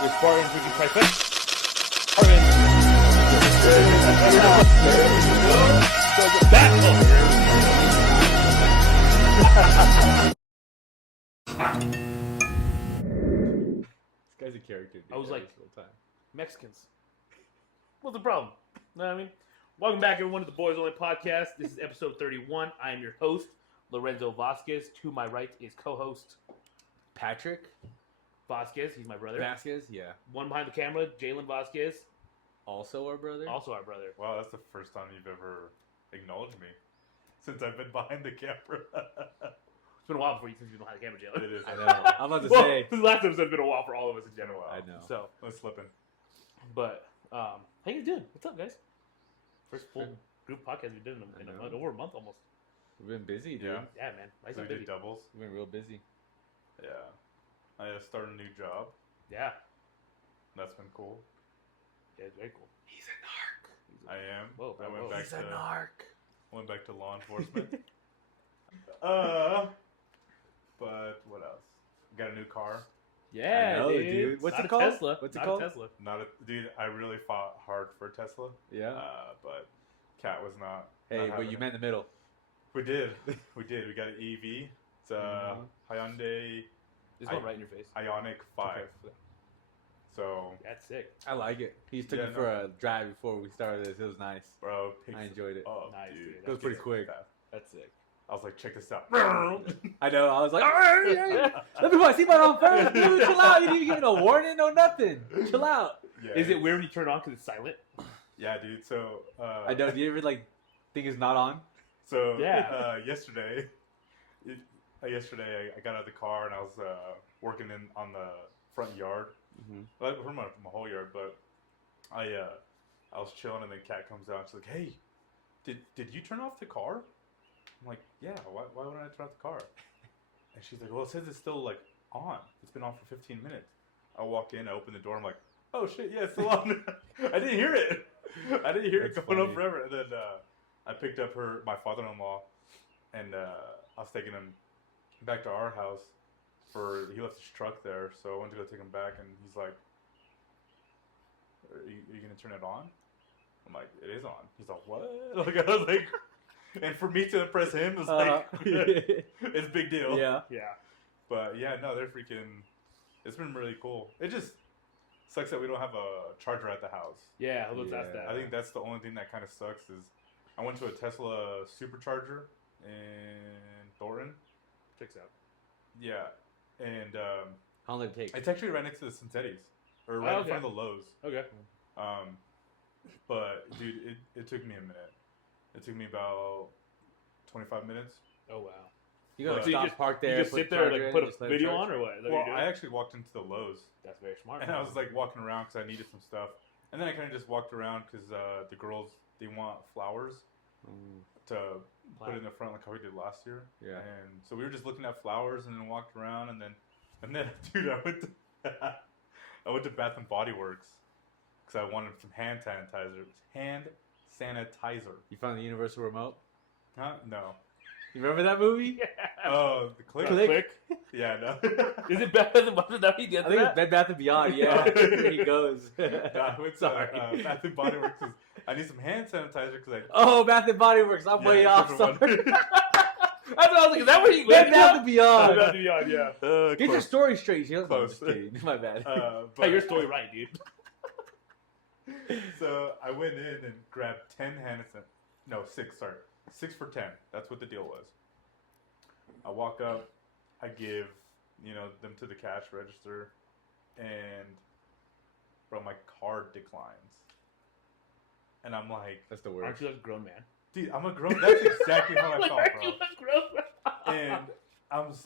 With Spartan drinking trifecta. This guy's a character, dude. I was like, every single time. Mexicans. What's the problem? Know what I mean? Welcome back, everyone, to the Boys Only Podcast. This is episode 31. I am your host, Lorenzo Vasquez. To my right is co-host Patrick Vasquez. He's my brother. Vasquez, yeah. One behind the camera, Jalen Vasquez. Also our brother. Also our brother. Wow, that's the first time you've ever acknowledged me since I've been behind the camera. It's been a while since you've been behind the camera, Jalen. It is. I know. I'm about to Well, say. this last episode's been a while for all of us in general. Wow. I know. So, I'm slipping. but how you doing? What's up, guys? First full group podcast we did in over a month almost. We've been busy, dude. Yeah. Yeah, man. Nice So and we busy. did doubles. We've been real busy. Yeah. I started a new job. Yeah. That's been cool. Yeah, it's very cool. He's a narc. I am. Whoa, I whoa. went He's a narc. back to law enforcement. But what else? Got a new car. Yeah, I know, dude. dude. What's Not it a called? Tesla. What's it Not called? A Tesla. Dude, I really fought hard for a Tesla. Yeah. But Cat was not. Hey, not but having you it. met in the middle. We did. We got an EV. It's a Hyundai This one right in your face. Ioniq 5. Okay. So, That's sick. I like it. He took Yeah, me for a drive before we started this. It was nice. bro, I enjoyed it. Oh, Nice, dude. dude. It was pretty quick. That's sick. I was like, check this out. I know. I was like, let me put my seatbelt on first. Dude, chill out. You didn't even give a warning, no nothing. Chill out. Yeah, Is it weird when you turn it on because it's silent? Yeah, dude. So, I know. Do you ever think it's not on? So, Yeah. yesterday I got out of the car and I was working on the front yard. Mm-hmm. Well, from my whole yard, but I was chilling and then Kat comes out and she's like, "Hey, did you turn off the car?" I'm like, "Yeah. Why wouldn't I turn off the car?" And she's like, "Well, it says it's still like on. It's been on for 15 minutes." I walk in, I open the door, I'm like, "Oh shit, yeah, it's still on." I didn't hear it. That's Going funny. on forever. And then I picked up my father-in-law, and I was taking him back to our house. He left his truck there, so I went to go take him back, and he's like, "Are you gonna turn it on?" I'm like, "It is on." He's like, "What?" Like I was like, and for me to impress him was like, it's a big deal. Yeah. Yeah. But yeah, no, they're freaking. It's been really cool. It just sucks that we don't have a charger at the house. Yeah, let's ask Yeah. that. I think that's the only thing that kind of sucks is I went to a Tesla supercharger in Thornton. Checks out. Yeah, and How long did it take? it's actually right next to the Synthetis, or right Oh, in front okay. of the Lowe's. Okay. But dude, it took me a minute. It took me about 25 minutes. Oh, wow. You gotta So you stop, just- park there. You just put sit there and charger like in, put just a let it video charge. on or what? Is that Well, what you're I doing? actually walked into the Lowe's, That's very smart. and I was like walking around because I needed some stuff, and then I kind of just walked around because the girls they want flowers Mm, to put in the front like how we did last year. Yeah. And so we were just looking at flowers and then walked around and then dude, I went to Bath and Body Works because I wanted some hand sanitizer. Hand sanitizer. You found the universal remote? Huh? No. You remember that movie? Oh, the click. Click. Yeah, no. Is it better than what that he did? I think it's Bed Bath and Beyond. Yeah, there he goes. No, I went to Sorry. Bath and Body Works 'cause I need some hand sanitizer because Oh, Bath and Body Works. I'm way off. different Sorry. one. That's what I was like, is that where you Bed went? Bath and Beyond. Bed Bath and Beyond, yeah. Get your Close. story straight. You know, I'm just Close. kidding. My bad. But, Hey, your story right, dude. So I went in and grabbed 10 hand sanitizer. No, 6, sorry. 6 for 10. That's what the deal was. I walk up, I give, them to the cash register, and bro, my card declines. And I'm like, That's the Aren't worst. you a grown man? dude, I'm a grown. That's exactly how I Like, felt, aren't bro. you a grown man?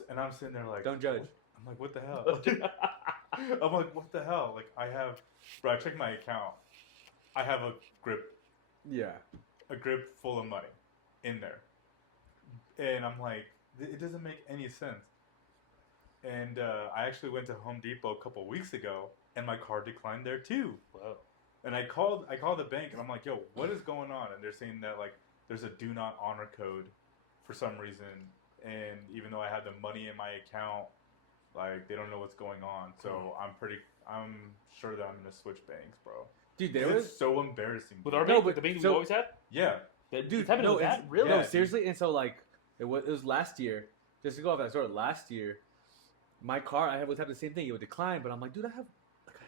And I'm sitting there like, Don't judge. I'm like, what the hell? I'm like, what the hell? Like, I checked my account. I have a grip full of money in there. And I'm like, it doesn't make any sense. And I actually went to Home Depot a couple weeks ago, and my card declined there too. Whoa. And I called the bank, and I'm like, yo, what is going on? And they're saying that like there's a do not honor code for some reason. And even though I had the money in my account, Like they don't know what's going on. So I'm sure that I'm gonna switch banks, bro. Dude, It's so embarrassing. With our No, bank, but the bank we so- always had. Yeah. Dude, Dude, happened no, with that? it's- Really? No, Yeah, seriously. And so like it was last year. Just to go off that story, last year, my car I was having the same thing. It would decline, but I'm like, dude, I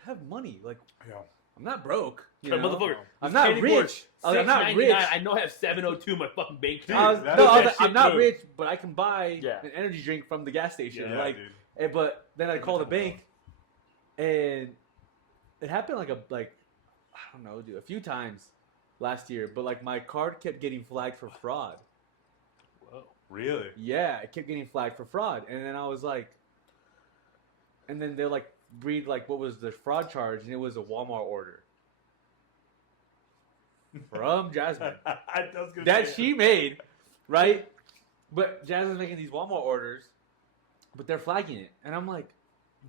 have money. Like, Yeah. I'm not broke. You But know? motherfucker, I'm this not candy bar, rich. I'm not rich. $6.99. I know I have 702 in my fucking bank Dude, account. that No, is I was that like, I'm shit not move. rich, but I can buy Yeah. an energy drink from the gas station. Yeah, like, dude. but then I called the bank, and it happened like I don't know, dude, a few times last year. But like my card kept getting flagged for fraud. Whoa. Really? Yeah, it kept getting flagged for fraud, and then I was like, and then they're like, read like what was the fraud charge, and it was a Walmart order from Jasmine I was gonna that say she made, right? But Jasmine's making these Walmart orders, but they're flagging it, and I'm like,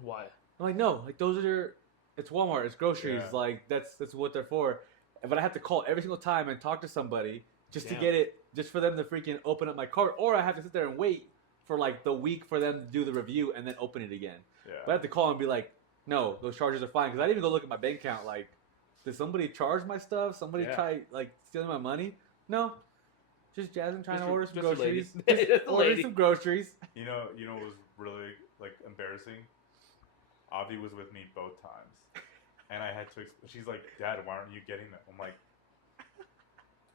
Why? no, like those are, it's Walmart, it's groceries, Yeah. like that's what they're for. But I have to call every single time and talk to somebody just to Damn. get it, just for them to freaking open up my cart, or I have to sit there and wait for like the week for them to do the review and then open it again. Yeah. But I have to call and be like, no, those charges are fine, because I didn't even go look at my bank account. Like, did somebody charge my stuff? Somebody Yeah. try like stealing my money? No, just Jasmine trying Just to a- order some just a lady. groceries. Just a Order lady. some groceries. You know what was really like embarrassing? Avi was with me both times, and I had to. She's like, "Dad, why aren't you getting them?" I'm like,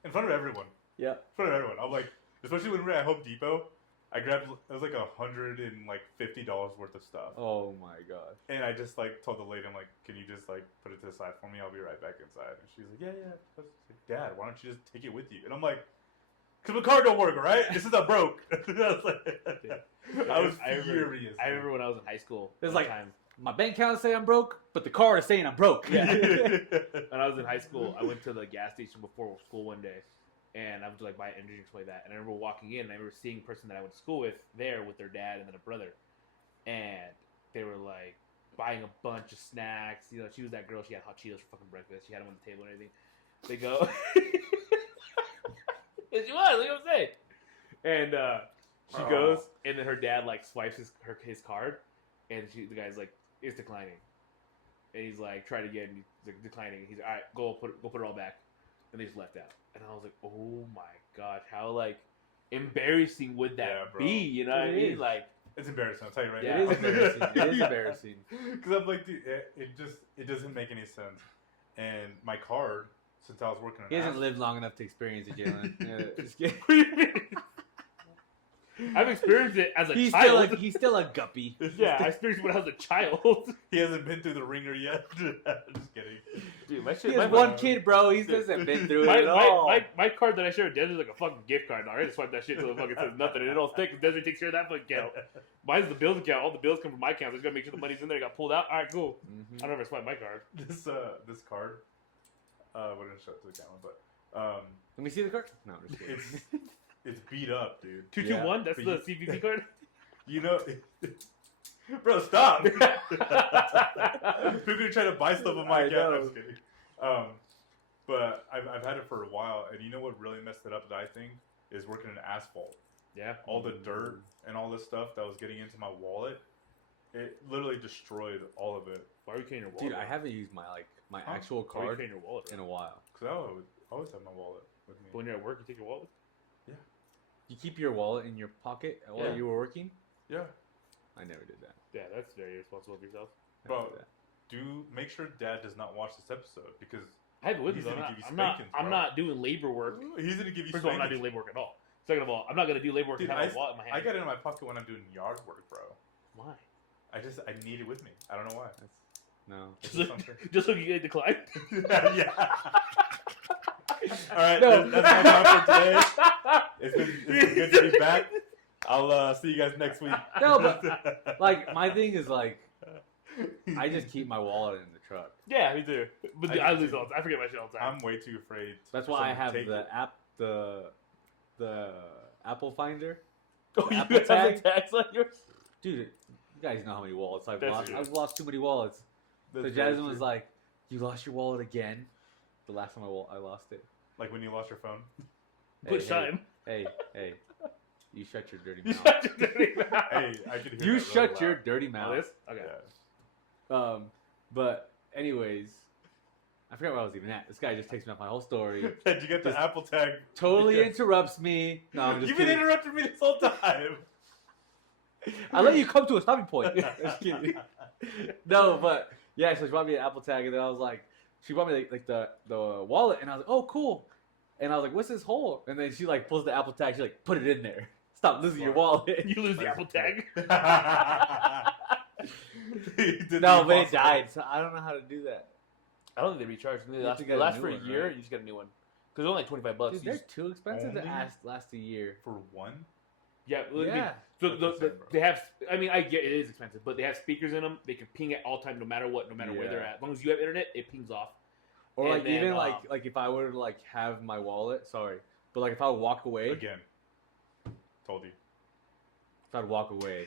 in front of everyone. Yeah. In front of everyone. I'm like, especially when we were at Home Depot, I grabbed it was like $150 worth of stuff, Oh my gosh. and I just like told the lady, I'm like, "Can you just like put it to the side for me? I'll be right back inside." And she's like, "Yeah." I was like, "Dad, why don't you just take it with you?" And I'm like, "Cause my car don't work, all right? This is not broke." I was like, I was furious. I remember when I was in high school. It's one like- time. My bank account say I'm broke, but the card is saying I'm broke. Yeah. When I was in high school, I went to the gas station before school one day, and I was like buy energy drinks like that. And I remember walking in, and I remember seeing a person that I went to school with there with their dad and then a brother, and they were like buying a bunch of snacks. You know, she was that girl. She had hot Cheetos for fucking breakfast. She had them on the table and everything. They go, and she was. Look what I'm saying. And she goes, and then her dad like swipes his card, and the guy's like, it's declining. And he's like, try it again. He's like, declining. He's like, all right, go put it all back. And they just left out. And I was like, oh my gosh, how like embarrassing would that Yeah, bro. be? You know what I It mean? is. Like, It's embarrassing. I'll tell you right Yeah. now. It is embarrassing. It is embarrassing. Because I'm like, dude, it doesn't make any sense. And my card, since I was working He on hasn't lived long enough to experience it, Jalen. Yeah, just kidding. I've experienced it as a he's child. he's still a guppy. Yeah, I experienced it when I was a child. he hasn't been through the ringer yet. Just kidding. Dude, my He shit. has My, one kid, bro. He hasn't been through my, it at all. my card that I share with Desiree is like a fucking gift card. Now I just swipe that shit till it fucking says nothing, and it all sticks. Desiree takes care of that fucking account. Mine's the bills account. All the bills come from my account. So I just gotta make sure the money's in there. It got pulled out. All right, cool. Mhm. I don't ever swipe my card. This card, we're gonna show it to the camera, but Let me see the card. No, I'm just kidding. it's beat up, dude. 221. That's but the CVV card. You know, bro, stop. People are trying to buy stuff on my I account. know. I'm just kidding. But I've had it for a while, and you know what really messed it up that I think is working in asphalt. Yeah. All the dirt and all this stuff that was getting into my wallet, it literally destroyed all of it. Why are you carrying your wallet? Dude, I around? haven't used my my Huh? actual Why are you card carrying your wallet in around? a while. Cause I always have my wallet with me. But when you're at work, you take your wallet. You keep your wallet in your pocket while Yeah. you were working? Yeah, I never did that. Yeah, that's very irresponsible of yourself. Never Bro. did that. do make sure Dad does not watch this episode because I have it with me. He's Though. gonna I'm give you not. spankings, I'm bro. not doing labor work. he's gonna give you. First of all, I'm not doing labor work at all. Second of all, I'm not gonna do labor work Dude, and have my wallet in my hand. I got it in my pocket when I'm doing yard work, bro. Why? I need it with me. I don't know why. No. It's Just just so, something. just so you get declined. Yeah. All right, No. that's my time for today. It's been good to be back. I'll see you guys next week. No, but, Like, my thing is, like, I just keep my wallet in the truck. Yeah, me too. But I I do lose too. all the time. I forget my shit all the time. I'm way too afraid. That's for why I someone to have take the it. app, the Apple Finder. Oh, you Apple have the tag? tags on yours? Dude, you guys know how many wallets I've That's lost. true. I've lost too many wallets. That's So very Jasmine was true. like, "You lost your wallet again?" The last time I lost it. Like when you lost your phone. Which time? Hey, You shut your dirty You mouth. shut your dirty mouth. Hey, I could hear You that shut really your loud. dirty Oh, mouth. this? Okay. Yeah. But anyways, I forgot where I was even at. This guy just takes me off my whole story. Did you get the Just Apple tag? Totally Because- interrupts me. No, I'm just You've kidding. been interrupting me this whole time. I let you come to a stopping point. Just kidding. No, but yeah, so she brought me an Apple tag, and then I was like, she brought me like the wallet, and I was like, oh, cool. And I was like, what's this hole? And then she like pulls the Apple tag. She's like, put it in there. Stop losing your wallet. You lose the Apple tag. No, but it died, so I don't know how to do that. I don't think they recharge. They You have last, to they get a last new for a one, year. right? You just get a new one. Because they're only like $25. Dude, You they're just- too expensive to Only? last a year. For one? yeah. Well, Yeah. So That's insane, bro. they have. I mean, I get it is expensive, but they have speakers in them. They can ping at all time, no matter what, no matter where they're Yeah. at. As long as you have internet, it pings off. Or And like then, even like if I were to like have my wallet, sorry, but like if I would walk away, Again. Told you. if I'd walk away,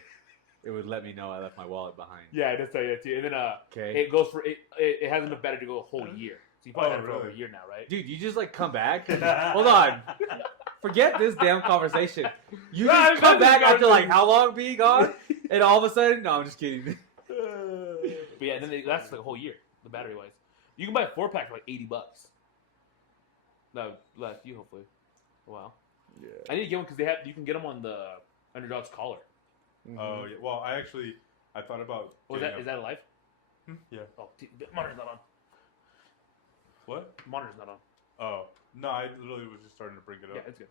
it would let me know I left my wallet behind. Yeah, I just tell you that too. And then Okay. it goes for it. It has enough battery to go a whole year. So you probably Oh, have it for over a really? year now, right? Dude, you just like come back. Hold on. Forget this damn conversation. You No, just I'm come not back this after like conversation. how long being gone, and all of a sudden, no, I'm just kidding. But yeah, then it lasts like a whole year. The battery wise, you can buy a 4-pack for like $80. That would last you hopefully a while. Yeah. I need to get one because you can get them on the Underdog's collar. Oh, yeah. Well, I thought about. Oh, is getting that live? Yeah. Oh, the monitor's not on. What? Monitor's not on. Oh. No, I literally was just starting to bring it Yeah, up. it's good.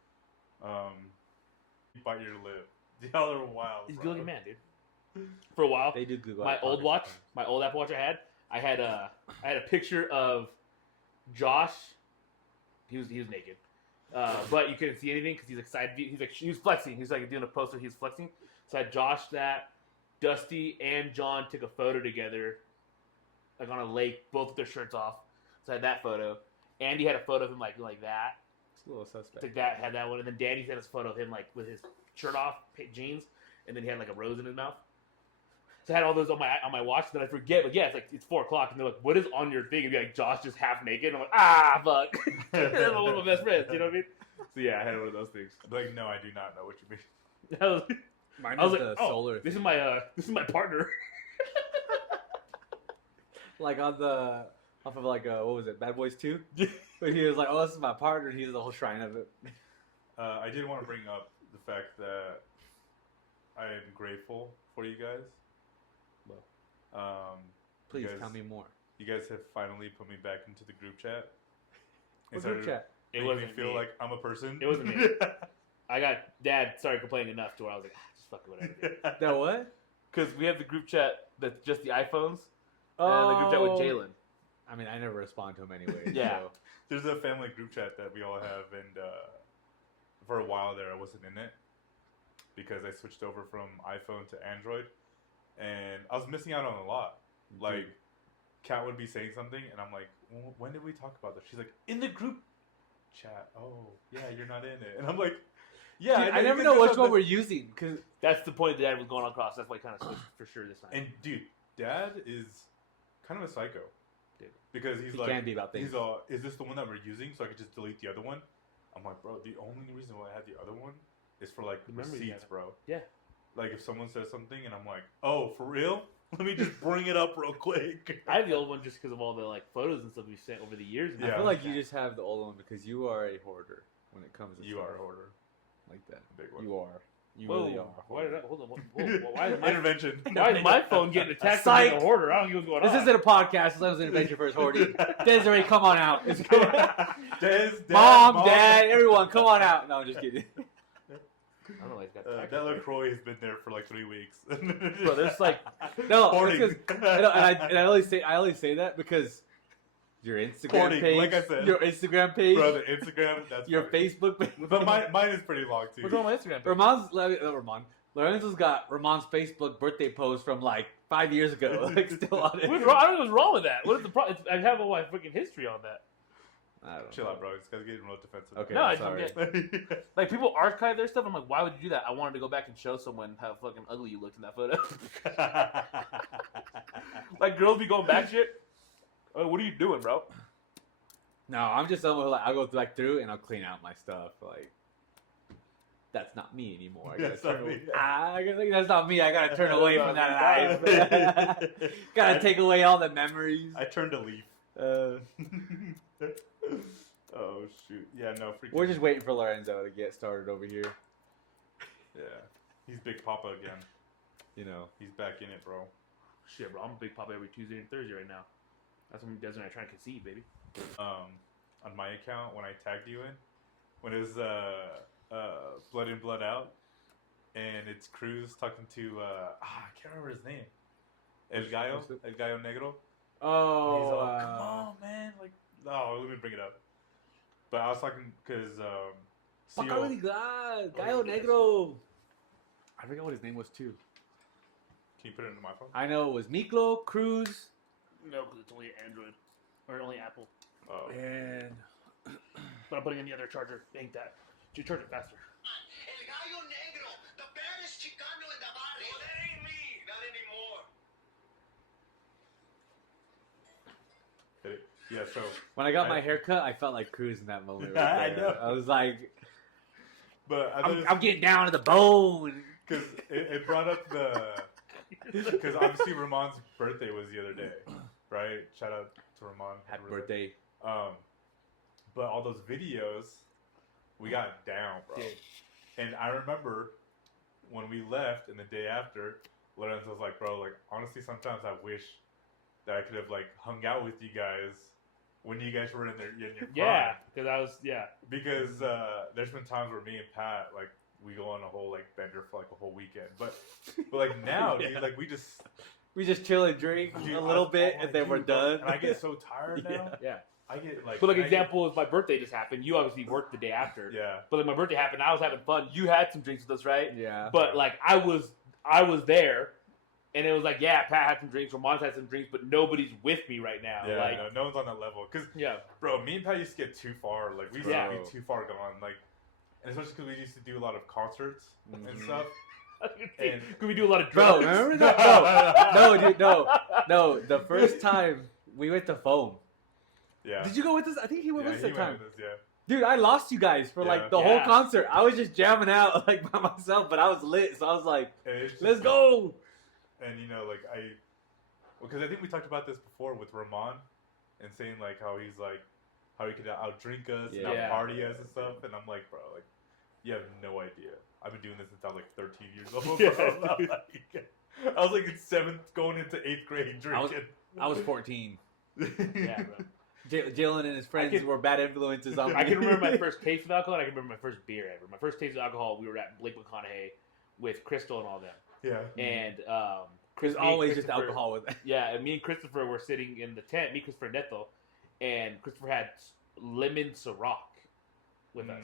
Bite your lip. Y'all are wild. He's a bro. good looking man, dude. For a while, They do Google. my Out old pockets watch, sometimes. my old Apple Watch I had a picture of Josh. He was naked, but you couldn't see anything because he's like side view. He was flexing. He's like doing a poster. He was flexing. So I had Josh, Dusty, and John took a photo together, like on a lake, both with their shirts off. So I had that photo. Andy had a photo of him like that. It's a little suspect. Like that, had that one, and then Danny sent us a photo of him like with his shirt off, jeans, and then he had like a rose in his mouth. So I had all those on my watch, and then I forget. But yeah, it's 4:00, and they're like, "What is on your thing?" It'd be like Josh just half naked. And I'm like, fuck. That's one of my best friends. You know what I mean? So yeah, I had one of those things. Like, no, I do not know what you mean. I was, Mine I was is like, the "Oh, solar. this is thing. my partner." Like on the off of like what was it, Bad Boys 2? When he was like, "Oh, this is my partner," and he's the whole shrine of it. I did want to bring up the fact that I am grateful for you guys. Please you guys, tell me more. You guys have finally put me back into the group chat. What group chat? It Make me wasn't feel me. like I'm a person. It wasn't me. I got Dad started complaining enough to where I was like, just fuck it, whatever. That what? Because we have the group chat that's just the iPhones, and the group chat with Jalen. I mean, I never respond to him anyway. Yeah. So. There's a family group chat that we all have, and for a while there, I wasn't in it because I switched over from iPhone to Android, and I was missing out on a lot. Like, Kat would be saying something, and I'm like, well, when did we talk about this? She's like, in the group chat. Oh, yeah, you're not in it. And I'm like, yeah. Dude, I never know which one we're using. Cause That's the point that Dad was going across. That's why he kind of switched for sure this time. And, dude, Dad is kind of a psycho. Dude. Because he's he like, can be about things. he's all, is this the one that we're using so I could just delete the other one? I'm like, bro, the only reason why I had the other one is for, like, The memory receipts, data. bro. Yeah. Like, if someone says something and I'm like, oh, for real? Let me just bring it up real quick. I have the old one just because of all the like photos and stuff we sent over the years. Yeah. I feel like you just have the old one because you are a hoarder when it comes to You stuff are a hoarder. like that. Big one. You are. You Whoa, really are. why did I, hold on. Why is my Intervention. why is my phone getting attacked by Psych. a hoarder? I don't know what's going on. This isn't a podcast. This is an adventure for his hoarding. Desiree, come on out. It's cool. Dad, Mom, Dad, everyone, come on out. No, I'm just kidding. I don't know. Why it's got attacked. that LaCroix has been there for like 3 weeks. Bro, there's like No, Hoarding. because I only say that because your Instagram Hoarding, page, like I said. your Instagram page, Bro, the Instagram, that's your funny. Facebook page. But mine is pretty long too. what's wrong with my Instagram? Lorenzo's got Ramon's Facebook birthday post from like 5 years ago, like still on it. What's wrong? I don't know what's wrong with that. What is the problem? I have all my freaking history on that. I don't Chill know. out, bro. This guy's getting real defensive. Okay, No, I sorry. forget. Like people archive their stuff. I'm like, why would you do that? I wanted to go back and show someone how fucking ugly you looked in that photo. Like girls be going back shit. Oh, what are you doing, bro? No, I'm just someone who like I'll go back through and I'll clean out my stuff. Like that's not me anymore. That's not me. That's not me. I gotta turn away from that life. Gotta take away all the memories. I turned a leaf. Oh shoot! Yeah, no. We're just waiting for Lorenzo to get started over here. Yeah, he's Big Papa again. You know, he's back in it, bro. Shit, bro. I'm Big Papa every Tuesday and Thursday right now. That's when I'm trying to conceive, baby. On my account, when I tagged you in, when it was Blood In, Blood Out, and it's Cruz talking to I can't remember his name. El Gallo Negro. Oh, he's all, come on, man! Like, no, let me bring it up. But I was talking because Fuck, I'm really glad. Gallo Negro. I forgot what his name was too. Can you put it into my phone? I know it was Miklo, Cruz. No, because it's only Android or only Apple. Oh. And but I'm putting in the other charger. Ain't that? You charge it faster. El Gallo Negro, the baddest Chicano in the barrio. Well, that ain't me. Not anymore. Yeah, so when I got my haircut, I felt like Cruz in that moment. Right I know. I was like, but I'm getting down to the bone. Because it brought up because obviously Ramon's birthday was the other day, right? Shout out to Ramon. Happy birthday. But all those videos, we got down, bro. Dude. And I remember when we left and the day after, Lorenzo was like, bro, like, honestly, sometimes I wish that I could have, like, hung out with you guys when you guys were in your prime. Yeah, because there's been times where me and Pat, like, we go on a whole, like, bender for, like, a whole weekend. But like, now, yeah. dude, like, we just chill and drink a little bit, and then we're done. And I get so tired now. Yeah. I get, like... But, like, example is my birthday just happened. You obviously worked the day after. Yeah. But, like, my birthday happened. I was having fun. You had some drinks with us, right? Yeah. But, like, I was there. And it was like, yeah, Pat had some drinks, Ramon's had some drinks, but nobody's with me right now. Yeah, like, no one's on that level. Because, bro, me and Pat used to get too far. Like, we used to be too far gone. Like, and especially because we used to do a lot of concerts and stuff. And could we do a lot of drugs? Bro, remember that? No, dude, no. The first time we went to Foam. Yeah. Did you go with us? I think he went with us that time. With us, yeah. Dude, I lost you guys for like the whole concert. I was just jamming out like by myself, but I was lit, so I was like, "Let's go!" And you know, like because I think we talked about this before with Ramon, and saying like how he could outdrink us and out-party us and stuff, and I'm like, bro, like you have no idea. I've been doing this since I was like 13 years old. Bro. I was like in 7th, going into 8th grade drinking. I was 14. Yeah, bro. Jalen and his friends were bad influences on me. I can remember my first taste of alcohol, and I can remember my first beer ever. My first taste of alcohol, we were at Blake McConaughey with Crystal and all them. Yeah. And There's always just alcohol with it. Yeah, and me and Christopher were sitting in the tent, me, Christopher, and Neto, and Christopher had lemon Ciroc with us.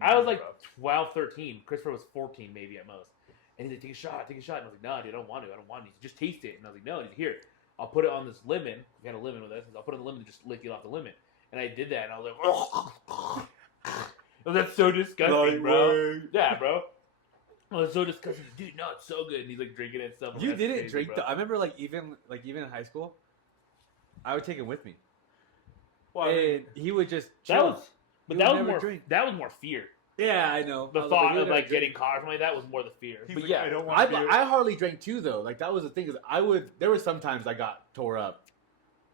I was like 12, 13. Christopher was 14 maybe at most. And he's like, take a shot. And I was like, no, dude, I don't want to. He's like, just taste it. And I was like, no. And he's like, here, I'll put it on this lemon. We had a lemon with us. I'll put it on the lemon and just lick it off the lemon. And I did that, and I was like, oh, that's so disgusting, bro. Yeah, bro. Oh, it's so disgusting. Dude, no, it's so good. And he's like drinking it and stuff. You didn't drink I remember even in high school, I would take him with me. Well, and he would just chill. That was more fear. Yeah, I know. The thought of like getting caught or something like that was more the fear. He's but like, yeah, I hardly drank too though. Like that was the thing, is there were some times I got tore up.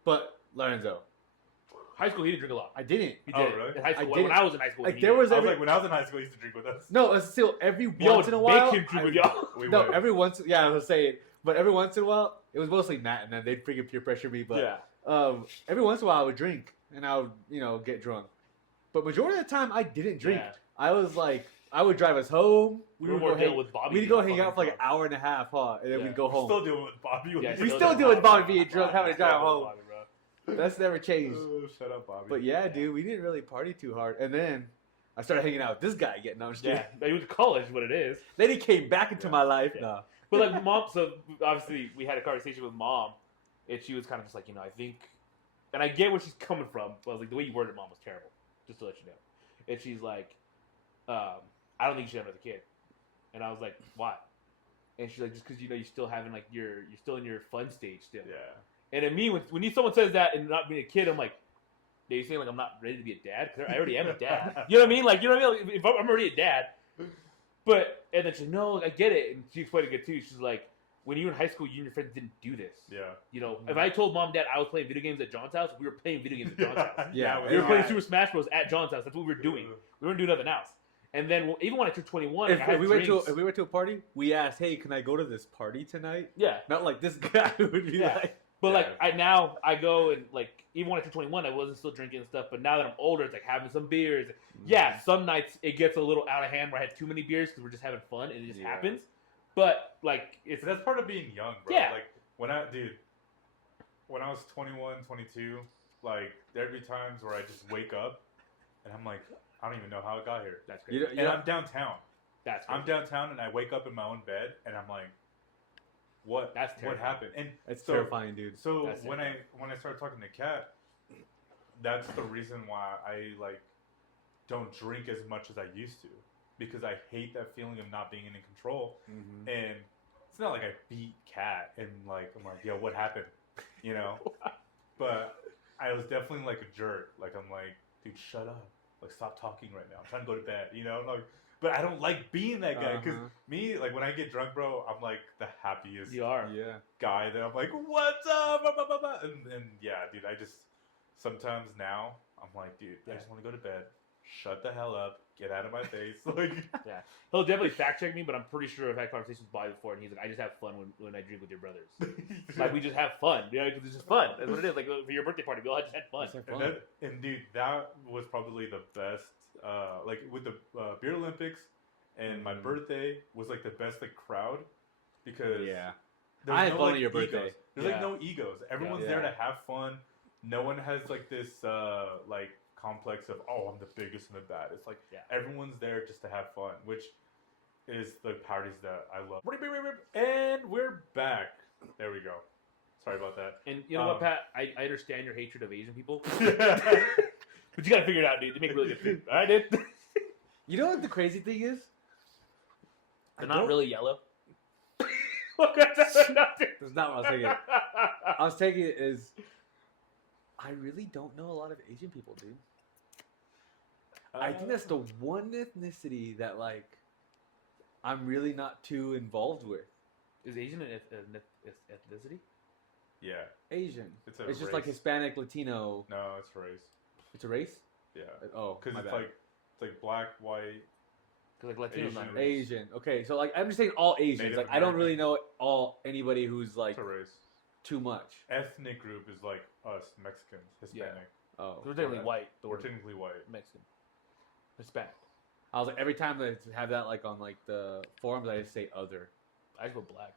But Lorenzo. High school, he didn't drink a lot. I didn't. He did. Really? In high school, when I was in high school, like when I was when I was in high school, he used to drink with us. No, still every once in a while. Make him drink with y'all. Every once. Yeah, I was saying, but every once in a while, it was mostly Matt, and then they'd freaking peer pressure me. But every once in a while, I would drink, and I would, get drunk. But majority of the time, I didn't drink. Yeah. I was like, I would drive us home. We would go hang with Bobby. We'd go hang out for like an hour and a half, huh? And then we'd go home. Still dealing with Bobby. We still dealing with Bobby being drunk, having to drive home. That's never changed. Shut up, Bobby. But yeah, dude, we didn't really party too hard. And then I started hanging out with this guy getting on. Yeah, he went to college, what it is. Then he came back into my life. Yeah. But like mom, so obviously we had a conversation with mom, and she was kind of just like, I think, and I get where she's coming from, but I was like, the way you worded mom was terrible, just to let you know. And she's like, I don't think you should have another kid. And I was like, why? And she's like, just because you're still having like you're still in your fun stage still. Yeah. And at me, when someone says that and not being a kid, I'm like, are you saying like I'm not ready to be a dad? Because I already am a dad. You know what I mean? Like, you know what I mean? Like, if I'm already a dad, But and then she's like, no, I get it, and she explained it good too. She's like, when you were in high school, you and your friends didn't do this. Yeah. You know, if I told mom and dad I was playing video games at John's house, we were playing video games at John's house. Yeah. We were playing Super Smash Bros. At John's house. That's what we were doing. We weren't doing nothing else. And then even when I turned 21, if we went to a party, we asked, "Hey, can I go to this party tonight?" Yeah. Not like this guy would be like. But like I go and like even when I turned 21, I wasn't still drinking and stuff. But now that I'm older, it's like having some beers. Yeah, some nights it gets a little out of hand where I had too many beers because we're just having fun and it just happens. But like But that's part of being young, bro. Yeah. Like when I was 21, 22, like there'd be times where I just wake up and I'm like, I don't even know how I got here. That's crazy. And I'm downtown. That's crazy. I'm downtown and I wake up in my own bed and I'm like, what happened? And It's terrifying, dude. So That's when I started talking to Kat, that's the reason why I like don't drink as much as I used to, because I hate that feeling of not being in control. Mm-hmm. And it's not like I beat Kat and like I'm like, yo, what happened? You know? But I was definitely like a jerk. Like I'm like, dude, shut up. Like stop talking right now. I'm trying to go to bed. You know? Like, but I don't like being that guy because me, like when I get drunk, bro, I'm like the happiest guy. That I'm like, what's up? Blah, blah, blah, blah. And yeah, dude, I just sometimes now I'm like, dude, I just want to go to bed. Shut the hell up. Get out of my face. Like, he'll definitely fact check me, but I'm pretty sure I've had conversations with Bois before, and he's like, I just have fun when I drink with your brothers. Like we just have fun, you know, because it's just fun. That's what it is. Like for your birthday party, we all just had fun. And dude, that was probably the best. Like with the beer Olympics and my birthday was like the best like crowd because I had no, fun like, at your birthday. Egos. There's like no egos. Everyone's there to have fun. No one has like this like complex of I'm the biggest and the baddest. Like everyone's there just to have fun, which is the parties that I love. And we're back. There we go. Sorry about that. And you know what, Pat? I understand your hatred of Asian people. But you gotta figure it out, dude. They make really good food. All right, dude? You know what the crazy thing is? They're not really yellow. That's not what I was thinking. I was taking it as I really don't know a lot of Asian people, dude. I think that's the one ethnicity that like I'm really not too involved with. Is Asian an ethnicity? Yeah. Asian. It's just like Hispanic, Latino. No, it's race. It's a race? Yeah. Oh, because it's like black, white. Because like Latino's not Asian. Okay, so like I'm just saying all Asians. Native like I don't really know anybody who's like it's a race. Too much. Ethnic group is like us, Mexicans, Hispanic. Oh. We're technically white. We're technically white. Mexican. Hispanic. I was like, every time they have that like on like the forums, I just say other. I just put black.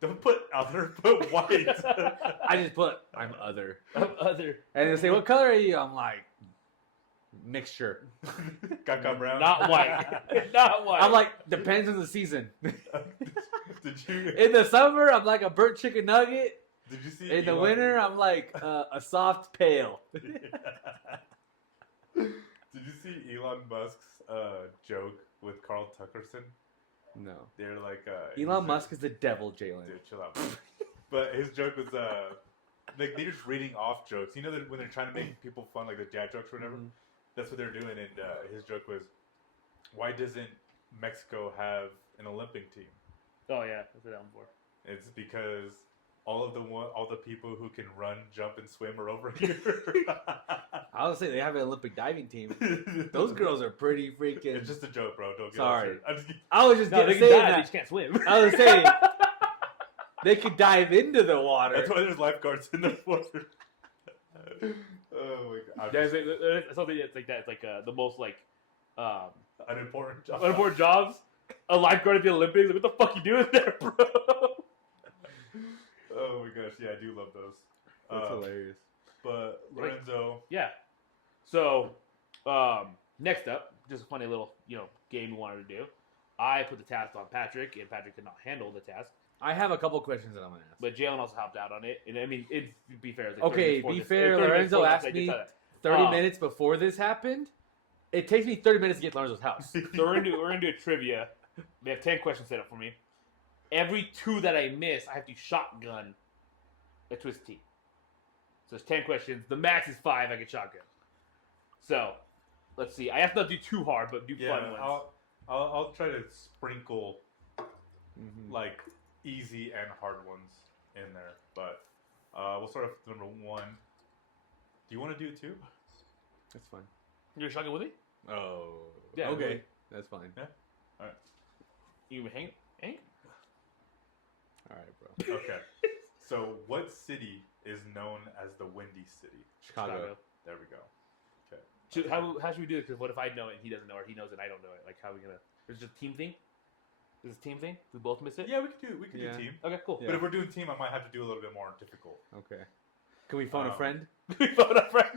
Don't put other, put white. I just put I'm other. I'm other. And they say, what color are you? I'm like, mixture. Caca brown. Not white. Not white. I'm like, depends on the season. Did you? In the summer, I'm like a burnt chicken nugget. Did you see? In the winter, I'm like a soft pale. Did you see Elon Musk's joke with Carl Tuckerson? No. They're like Elon Musk is the devil, Jalen. Dude, chill out. But his joke was like they're just reading off jokes. You know that when they're trying to make people fun, like the dad jokes or whatever. Mm-hmm. That's what they're doing. And his joke was, why doesn't Mexico have an Olympic team? Oh yeah, that's what I'm for. It's because all the people who can run, jump, and swim are over here. I was saying they have an Olympic diving team. Those girls are pretty freaking. It's just a joke, bro. Don't get sorry. upset. I was just saying that they just can't swim. I was saying they could dive into the water. That's why there's lifeguards in the water. Oh my god! There's something that's like that. It's like the most like unimportant jobs. Unimportant jobs. A lifeguard at the Olympics. Like, what the fuck you doing there, bro? Oh my gosh! Yeah, I do love those. That's hilarious. But Lorenzo. Yeah. So, next up, just a funny little game we wanted to do. I put the task on Patrick, and Patrick could not handle the task. I have a couple questions that I'm gonna ask. But Jalen also helped out on it, and I mean, it'd be fair. Like okay, be fair. Lorenzo asked me 30 minutes before this happened. It takes me 30 minutes to get to Lorenzo's house. So we're gonna do a trivia. They have 10 questions set up for me. Every 2 that I miss, I have to shotgun a Twist Tea. So it's 10 questions. The max is 5. I get shotgun. So let's see. I have to not do too hard, but do fun ones. I'll try to sprinkle Mm-hmm. like easy and hard ones in there, but we'll start off with number 1. Do you want to do 2? That's fine. You're shocking with me? Oh. Yeah, Okay. really. That's fine. Yeah. All right. You hang? All right, bro. Okay. So, what city is known as the Windy City? Chicago. There we go. Okay. How should we do it? Because what if I know it and he doesn't know, or he knows it and I don't know it? Like, how are we gonna? Is it just a team thing? Is it a team thing? We both miss it? Yeah, we could do Yeah. team. Okay, cool. Yeah. But if we're doing team, I might have to do a little bit more difficult. Okay. Can we phone a friend? we phone a friend.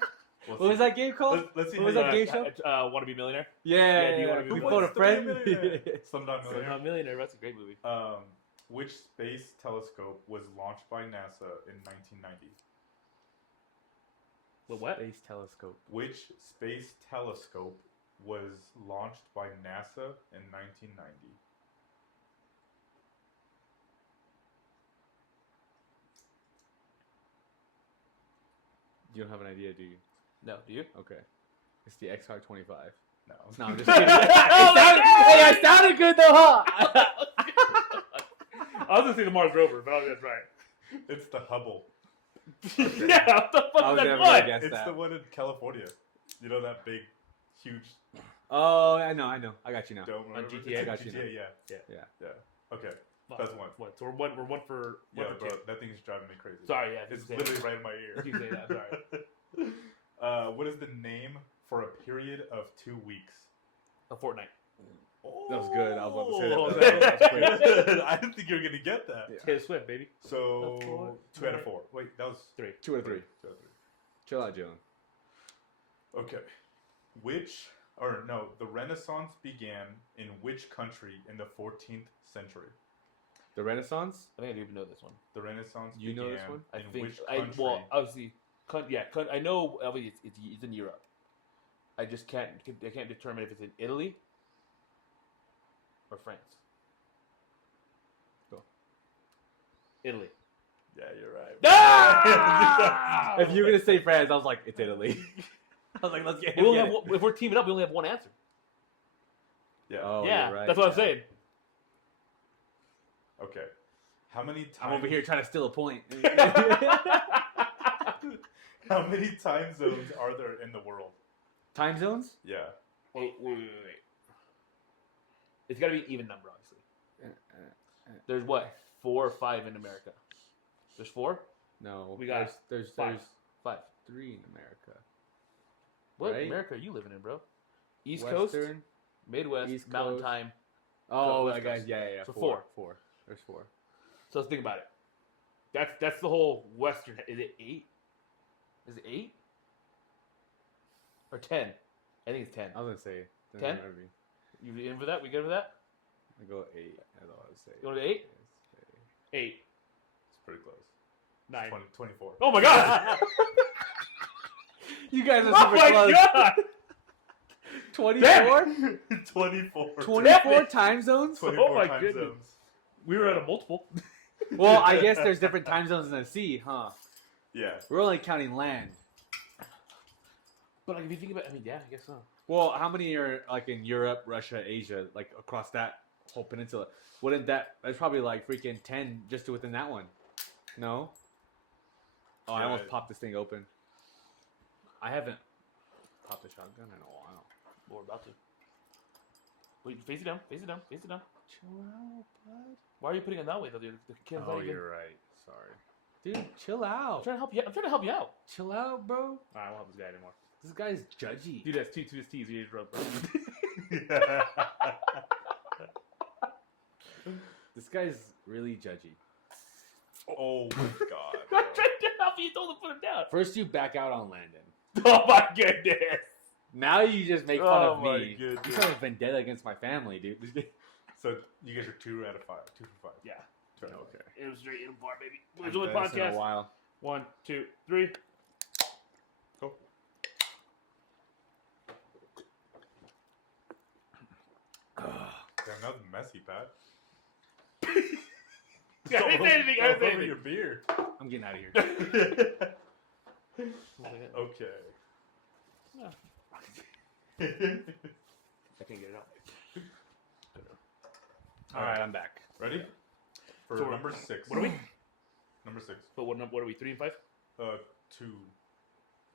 We'll What was see. that game called? Let's see. What was how that you- game show? Want to be millionaire? Yeah. do you wanna be Can we Who phone a Wants to Be a friend? Millionaire? Slumdog So Millionaire. not millionaire. That's a great movie. Which space telescope was launched by NASA in 1990? What? Space telescope. Which space telescope was launched by NASA in 1990? You don't have an idea, do you? No, do you? Okay. It's the XR25. No. No, I'm just kidding. It sounded good though, huh? I was gonna say the Mars rover, but that's right. It's the Hubble. Yeah, what the fuck I is was that never one? gonna guess It's that. the one in California. You know that big, huge Oh, I know. I got you now. dome. On or whatever? GTA? It's Got you now. Yeah. Yeah. Okay. Fuck. That's one. What? So we're one for Yeah, one for bro, two. that thing's driving me crazy. Sorry, yeah. It's keep saying literally that. right in my ear. Keep saying that, sorry. What is the name for a period of 2 weeks? A fortnight. That was good. I was about to say Oh, that. That was I didn't think you were gonna get that. Yeah. Taylor Swift, baby. So That's four. 2 out of 4. Wait, that was 3. 2 out of 3. 2 out of 3. Chill out, Jalen. Okay. The Renaissance began in which country in the 14th century? The Renaissance? I think I do even know this one. The Renaissance You began know this one? I in think. which country? Obviously, I know. Obviously, it's in Europe. I just can't determine if it's in Italy or France. Go. Italy. Yeah, you're right. Ah! If you're gonna say France, I was like, it's Italy. I was like, let's get We only get have it. one, if we're teaming up, we only have one answer. Yeah. Oh, yeah, you're right. that's what I'm yeah. saying. Okay. How many times? I'm over here trying to steal a point. How many time zones are there in the world? Time zones? Yeah. Wait. It's got to be an even number, obviously. There's what? 4 or 5 in America. There's 4? No, We got there's 5. 5. 3 in America. What Right? America are you living in, bro? East Coast, Western. Midwest, East Mountain Coast. Time. Oh, West I guess Coast. yeah. So 4. 4. There's 4. So let's think about it. That's the whole Western. Is it 8? Is it 8 or 10? I think it's 10. I was gonna say 10? Maybe. You in for that? We good for that? I go 8. That's all I would say. You want to 8? 8. It's pretty close. 9. 24. Oh my god! You guys are Oh super my close. god! 24? 24. 24 time zones? 24 Oh my time goodness. zones. We were at a multiple. Well, I guess there's different time zones in the sea, huh? Yeah. We're only counting land. But like, if you think about, yeah, I guess so. Well, how many are like in Europe, Russia, Asia, like across that whole peninsula? Wouldn't that's probably like freaking 10 just within that one? No? Oh, I Yeah. almost popped this thing open. I haven't popped a shotgun in a while. Well, we're about to. Wait, face it down. Face it down. Face it down. Chill out, bud. Why are you putting it that way though, dude? The kid's Oh, not even. you're right. Sorry. Dude, chill I'm out. trying to help you. I'm trying to help you out. Chill out, bro. Alright, I won't help this guy anymore. This guy's judgy. Dude, that's 2 to his T's. You need to rub, bro. This guy's really judgy. Oh my god. I'm trying to help you. Don't put him down. First, you back out on Landon. Oh my goodness. Now you just make fun Oh of my me. You goodness. have a vendetta against my family, dude. So you guys are 2 out of 5. 2 for 5. Yeah. 2 out of 5. It was straight in bar, baby. Haven't There's only done this in a podcast. while. 1, 2, 3. Go. Damn, that was messy, Pat. Yeah, I didn't say anything. I didn't say Over anything. your beer. I'm getting out of here. Okay. I can't get it out. All right, I'm back. Ready? For So number 6. What are we? Number 6. But what are we? 3 and 5? 2.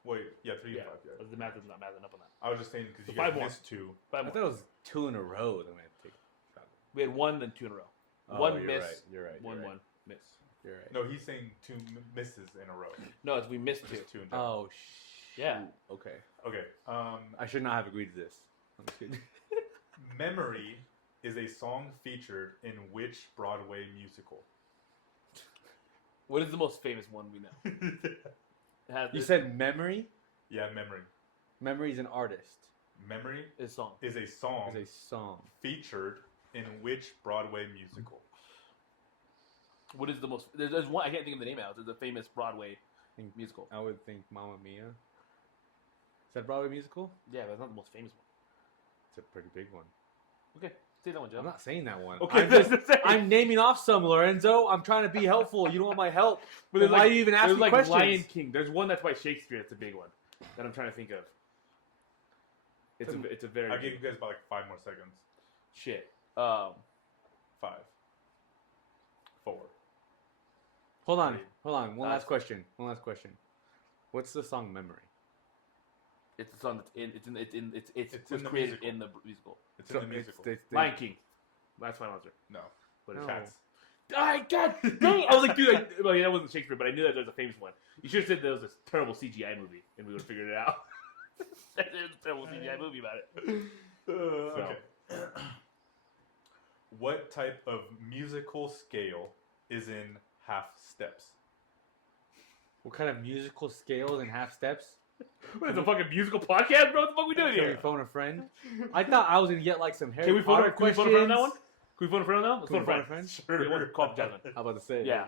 Wait, yeah, 3 Yeah. and 5. Yeah. The math is not mathing up on that. I was just saying because So you guys 5 more. missed 2. 5 I more. thought it was 2 in a row. That we had to take. We had 1, then 2 in a row. Oh, One you're miss. Right. You're right. 1 you're 1 right. miss. You're right. No, he's saying 2 misses in a row. No, it's we missed 2. Just 2 and 2. Oh, Yeah. Okay. Okay. I should not have agreed to this. I'm just kidding. Memory is a song featured in which Broadway musical? What is the most famous one we know? It has You this- said Memory? Yeah, Memory. Memory's an artist. Memory It's song. is a song It's a song. featured in which Broadway musical? What is the most? There's one. I can't think of the name now. There's a famous Broadway musical. I would think Mamma Mia. Is that a Broadway musical? Yeah, but it's not the most famous one. It's a pretty big one. Okay, say that one, Joe. I'm not saying that one. Okay, I'm naming off some, Lorenzo. I'm trying to be helpful. You don't want my help. But Then why you even ask there's me like questions? Lion King. There's one that's by Shakespeare. It's a big one that I'm trying to think of. It's a very I'll give you guys about like 5 more seconds. shit. 5, 4. Hold on. Three. Hold on. One Five. last question. One last question. What's the song Memory? It's a song that's in. It's It's was in the created musical. in the musical. It's in the musical. Lion King. That's my answer. No, But No. it's Cats. I God dang! I was like, dude, well, yeah, that wasn't Shakespeare, but I knew that there was a famous one. You should have said there was this terrible CGI movie, and we would have figured it out. There's a terrible CGI movie about it. Okay. What type of musical scale is in half steps? What kind of musical scales and half steps? What is a fucking musical podcast, bro? What the fuck we doing Can we here? phone a friend? I thought I was gonna get like some Harry Can we phone Potter a questions. friend on that one? Can we phone a friend on that one? Let's Can we phone a phone a friend. friend? Sure. We want to call Jasmine. I'm about to say. Yeah.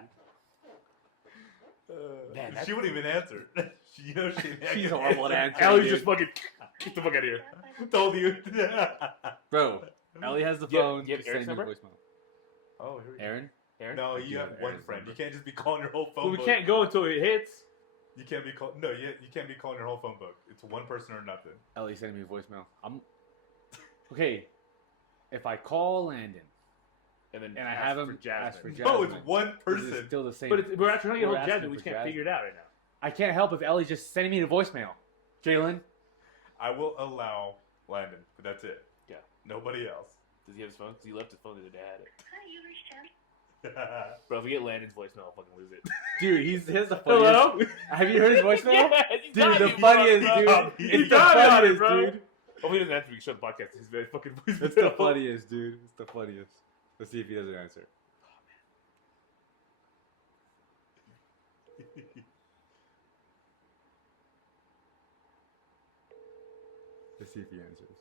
Man, She that's- wouldn't even answer. She knows She's horrible at answering. Allie's dude. just fucking get the fuck out of here. told you. Bro, Ellie has the Do you have- phone. do you have Just Eric's send me a number? voicemail. Oh, here we go. Aaron? Aaron? No, I you do have have one Aaron's friend. number. You can't just be calling your whole phone Well, we book. can't go until it hits. You can't be call. No, you can't be calling your whole phone book. It's one person or nothing. Ellie sending me a voicemail. I'm okay. If I call Landon And then and I ask have for him Jasmine. ask for No, Jasmine, it's one is it person. still the same. But we're actually trying to get We're hold of asking Jasmine. We for just can't figure it out right now. I can't help if Ellie's just sending me the voicemail. Jalen, I will allow Landon, but that's it. Yeah. Nobody else. Does he have his phone? Because he left his phone the other day. I had it. Hi, you reached him. Bro, if we get Landon's voicemail, I'll fucking lose it. dude, he's the funniest. Hello? Have you heard his voicemail? Yes, he's Dude, got the me, funniest, bro. dude. He's It's the got me on it, funniest, bro. dude. Hopefully he doesn't answer. We can show the podcast. His very fucking voicemail. It's the funniest, dude. It's the funniest. Let's see if he doesn't answer. Let's see if he answers.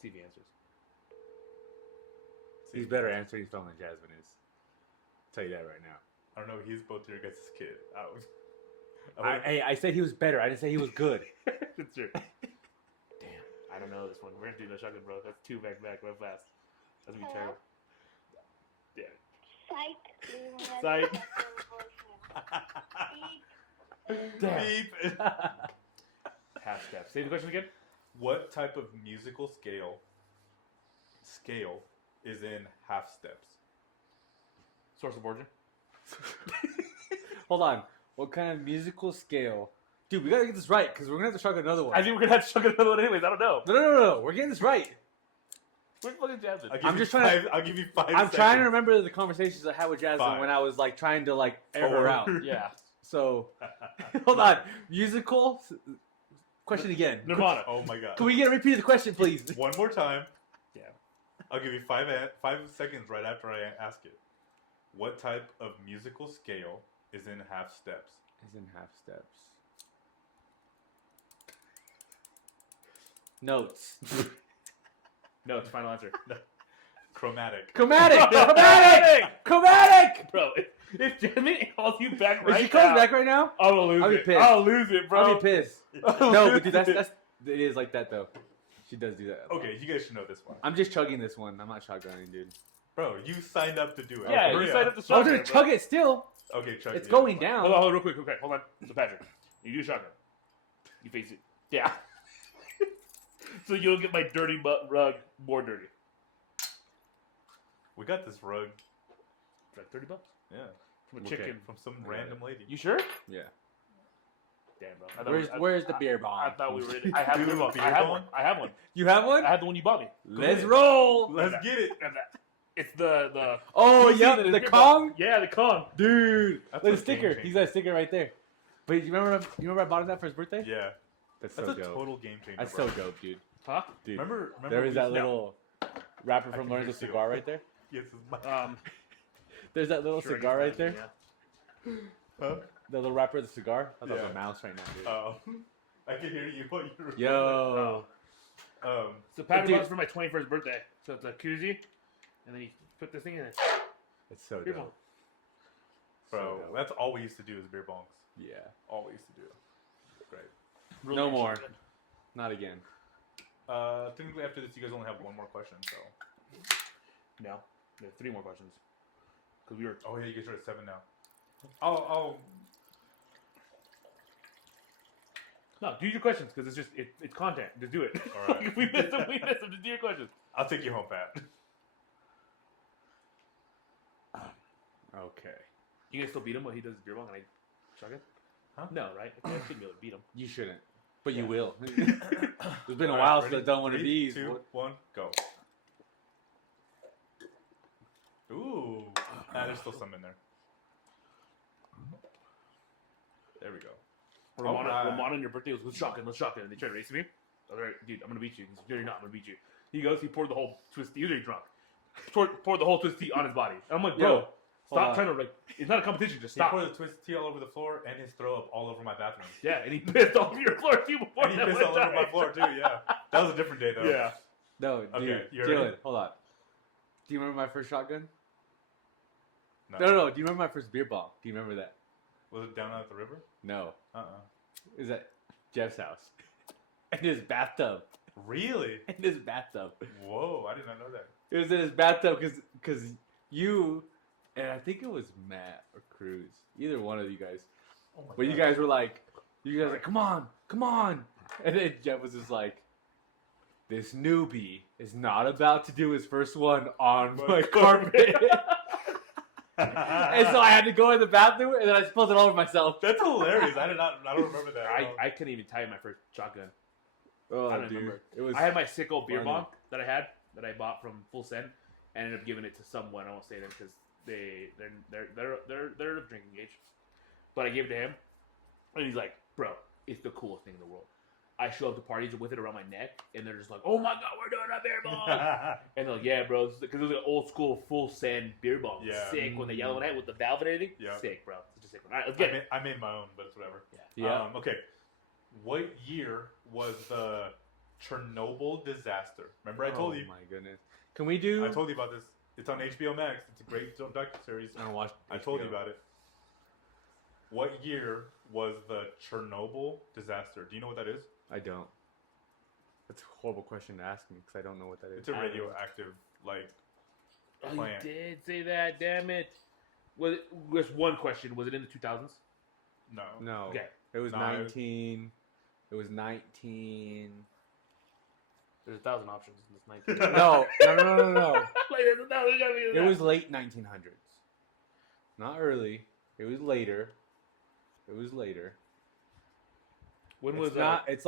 See if he answers. He's better answering his phone than Jasmine is. I'll tell you that right now. I don't know. He's both your guys' kid. I said he was better. I didn't say he was good. That's true. Damn. I don't know this one. We're going to do no shotgun, bro. That's 2 back to back real fast. That's going to be terrible. Yeah. Psych. Psych. Damn. Beep. Half step. Say the question again. What type of musical scale is in half steps? Source of origin. Hold on. What kind of musical scale? Dude, we gotta get this right because we're gonna have to shotgun another one. I think we're going to have to shotgun another one anyways. I don't know. No. We're getting this right. Where's fucking Jasmine? I'll give you 5 I'm seconds. trying to remember the conversations I had with Jasmine 5. when I was like trying to like air her 4. out. Yeah. So, hold on. Musical? Question again. Nirvana. Oh my god. Can we get a repeat of the question, please? One more time. Yeah. I'll give you 5 seconds right after I ask it. What type of musical scale is in half steps? Is in half steps. Notes. No, it's final answer. Chromatic. Chromatic! Chromatic! Bro, if Jasmine calls you back If right she comes now, back right now, I'll lose I'll be it. pissed. I'll lose it, bro. I'll be pissed. No, but dude, that's it is like that though. She does do that. Okay, you guys should know this one. I'm just chugging this one. I'm not shotgunning, dude. Bro, you signed up to do it. Yeah, Hurry you signed up. up to I was shotgun. gonna chug it still. Okay, chug It's it. going Yeah, down. Hold on, real quick. Okay, hold on. So Patrick, you do shotgun. You face it. Yeah. So you'll get my dirty rug more dirty. We got this rug. It's like $30. Yeah. From a Okay. chicken. From some random lady. You sure? Yeah. Damn, bro. Where's the beer bong? I thought we were. I have Dude, beer bong. beer I have bong? one. I have one. You have one? I have the one you bought me. Let's ahead. roll. Let's get it. And that- It's the. Oh, You see yeah, the the beer Kong? bong? Yeah, the Kong. Dude. That's Look, a a sticker. game He's got a sticker right there. But you remember I bought him that for his birthday? Yeah. That's That's so a dope. total game changer. That's bro. so dope, dude. Huh? Dude. Remember There is that yeah. little rapper I from can Lorenzo hear you. Cigar right there. Yes, it's my... There's that little Sure, I cigar guess right there. yeah. Huh? The little rapper of the cigar. I thought it was Yeah. a mouse right now, dude. Oh. I can hear you. What you're Yo. So Patty Dude. bought it for my 21st birthday. So it's a koozie, and then you put this thing in it. It's so Beer dope. bong. Bro, So dope. that's all we used to do is beer bongs. Yeah. All we used to do. Great. Really No good more. shit. Not again. Technically after this, you guys only have one more question, so. No, we have 3 more questions. Cause we were. Oh yeah, you guys are at 7 now. I'll No, do your questions because it's just it's content. Just do it. All right. If we miss them, we miss them. Just do your questions. I'll take you home, Pat. Okay. You guys still beat him when he does beer bong and I shotgun? Huh? No, right? I shouldn't be able to beat him. You shouldn't. But you Yeah. will. It's been a All while right, since I've ready? done one of 3, these. 2, 1, go. Ooh. Nah, there's still some in there. There we go. Ramon on your birthday was let's shotgun. And they tried to race me. I was like, dude, I'm gonna beat you. He's like, you're not. I'm gonna beat you. He goes. He poured the whole twist tea. He was already drunk. Poured the whole twist tea on his body. And I'm like, bro, Yo, hold stop on. trying to like. It's not a competition. Just He stop. poured the twisted tea all over the floor and his throw up all over my bathroom. Yeah, and he pissed all over your floor too before And he that pissed one all over time. my floor too, yeah. That was a different day though. Yeah. No, dude. Okay, you Dylan, ready? hold on. Do you remember my first shotgun? No. No. Do you remember my first beer bong? Do you remember that? Was it down at the river? No. Uh-uh. It was at Jeff's house. In his bathtub. Really? In his bathtub. Whoa, I did not know that. It was in his bathtub because you and I think it was Matt or Cruz, either one of you guys. Oh my But you guys were like, come on, and then Jeff was just like, this newbie is not about to do his first one on my carpet. And so I had to go in the bathroom and then I spilled it all over myself. That's hilarious. I don't remember that. I couldn't even tell you my first shotgun. Oh, I don't dude. remember. It was. I had my sick old beer funny. bong that I bought from Full Send. I ended up giving it to someone. I won't say them because they're of drinking age. But I gave it to him, and he's like, "Bro, it's the coolest thing in the world." I show up to parties with it around my neck, and they're just like, "Oh my god, we're doing a beer bong!" And they're like, "Yeah, bro," because it was an old school Full Send beer bong. Yeah. Sick with the yellow one with the valve and everything. Yeah. Sick, bro. Such a sick one. All right, let's get it. I made my own, but it's whatever. Yeah. Okay. What year was the Chernobyl disaster? Remember I told you. Oh my goodness. Can we do? I told you about this. It's on HBO Max. It's a great docu-series. I don't watch. I told you HBO. about it. What year was the Chernobyl disaster? Do you know what that is? I don't. That's a horrible question to ask me because I don't know what that is. It's a radioactive, like, Oh, you plant. did say that. Damn it. Just one question. Was it in the 2000s? No. No. Okay. It was No, it was- 19. It was 19. There's 1,000 options in this 19. No. Like, there's 1,000. It was late 1900s. Not early. It was later. When It's was not. It's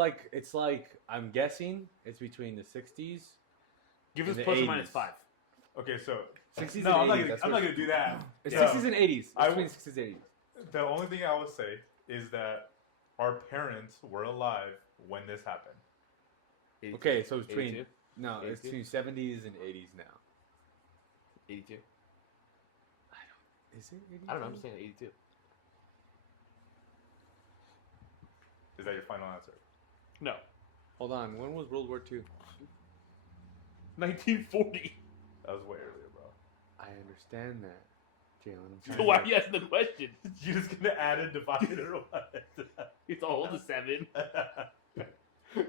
like. I'm guessing it's between the 60s. Give us in the plus or 80s. minus 5. Okay, so 60s no, and I'm not 80s, gonna. that's I'm what- not gonna do that. It's Yeah. 60s and 80s. It's I between w- 60s and 80s. The only thing I would say is that our parents were alive when this happened. 82. Okay, so it's between 82? no, it's 82? between 70s and 80s now. 82. Is it 82? I don't know. I'm just saying 82. Is that your final answer? No. Hold on. When was World War II? 1940. That was way earlier, bro. I understand that, Jalen. I'm So trying why to- are you asking the question? You're just gonna add and divide it or what? It's all the 7.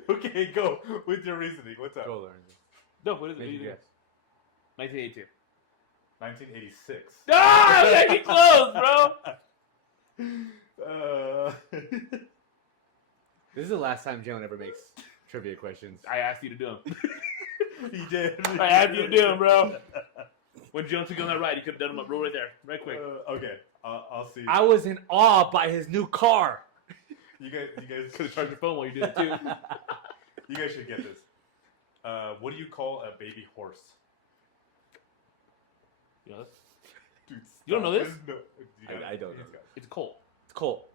Okay, go with your reasoning. What's up? Go, Lorenzo. No, what is it? Make a guess. 1982. 1986. Ah, I'm getting close, bro. This is the last time Jalen ever makes trivia questions. I asked you to do them. He did. I asked you to do them, bro. When Jones took on that ride, he could have done him up right there, right quick. Okay, I'll see. I was in awe by his new car. You guys Could have charged your phone while you did it too. You guys should get this. What do you call a baby horse? You know this? Dude, You don't know this? No, I don't know. It's a colt. It's Colt.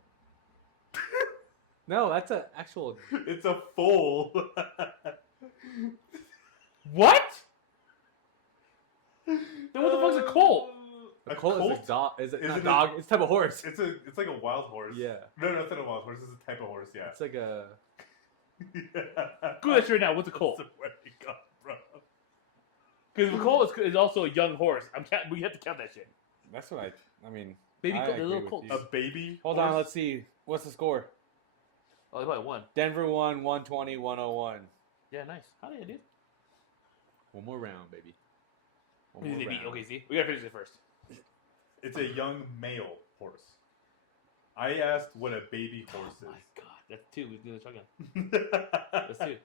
No, that's an actual. It's a foal. What? Then what the fuck's a colt? A colt is a dog. Is it Is not it a- dog? It's a type of horse. It's like a wild horse. Yeah. No, it's not a wild horse. It's a type of horse. Yeah. It's like a. Google that shit right now. What's a colt? That's where it comes from. Because a colt is also a young horse. We have to count that shit. That's what I mean. Baby I colt, the agree little with colt. you. A baby. Hold horse? on, let's see. What's the score? Oh, they probably won. Denver won 120, 101. Yeah, nice. How did you do? One more round, baby. One more round. Okay, see, we gotta finish it first. It's a young male horse. I asked what a baby horse Oh my is. god, that's two. We do the shotgun. That's two.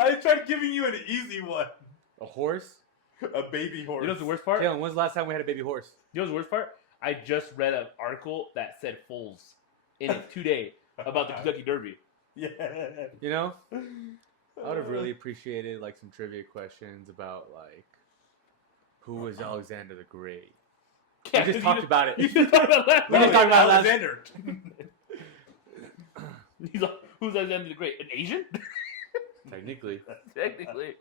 I tried giving you an easy one. A horse? A baby horse. You know what's the worst part? Taylor, when's the last time we had a baby horse? You know what's the worst part? I just read an article that said foals in it today about the Kentucky Derby. Yeah. You know? I would have really appreciated like some trivia questions about like who was Alexander the Great. Yeah, We just talked about it. You just talked about last We just talked about last- Alexander. He's like, who's Alexander the Great? An Asian? Technically. Technically.